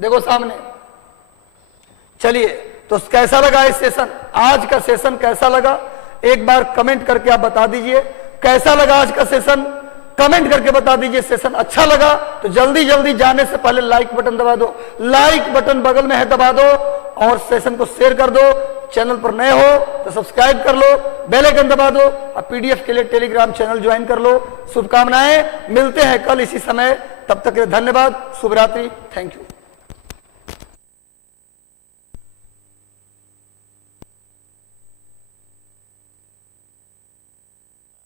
देखो सामने। चलिए, तो कैसा लगा इस सेशन, आज का सेशन कैसा लगा, एक बार कमेंट करके आप बता दीजिए। कैसा लगा आज का सेशन, कमेंट करके बता दीजिए। सेशन अच्छा लगा तो जल्दी जल्दी जाने से पहले लाइक बटन दबा दो, लाइक बटन बगल में है दबा दो, और सेशन को शेयर कर दो। चैनल पर नए हो तो सब्सक्राइब कर लो, बेल आइकन दबा दो, और पीडीएफ के लिए टेलीग्राम चैनल ज्वाइन कर लो। शुभकामनाएं, मिलते हैं कल इसी समय, तब तक के लिए धन्यवाद, शुभ रात्रि, थैंक यू।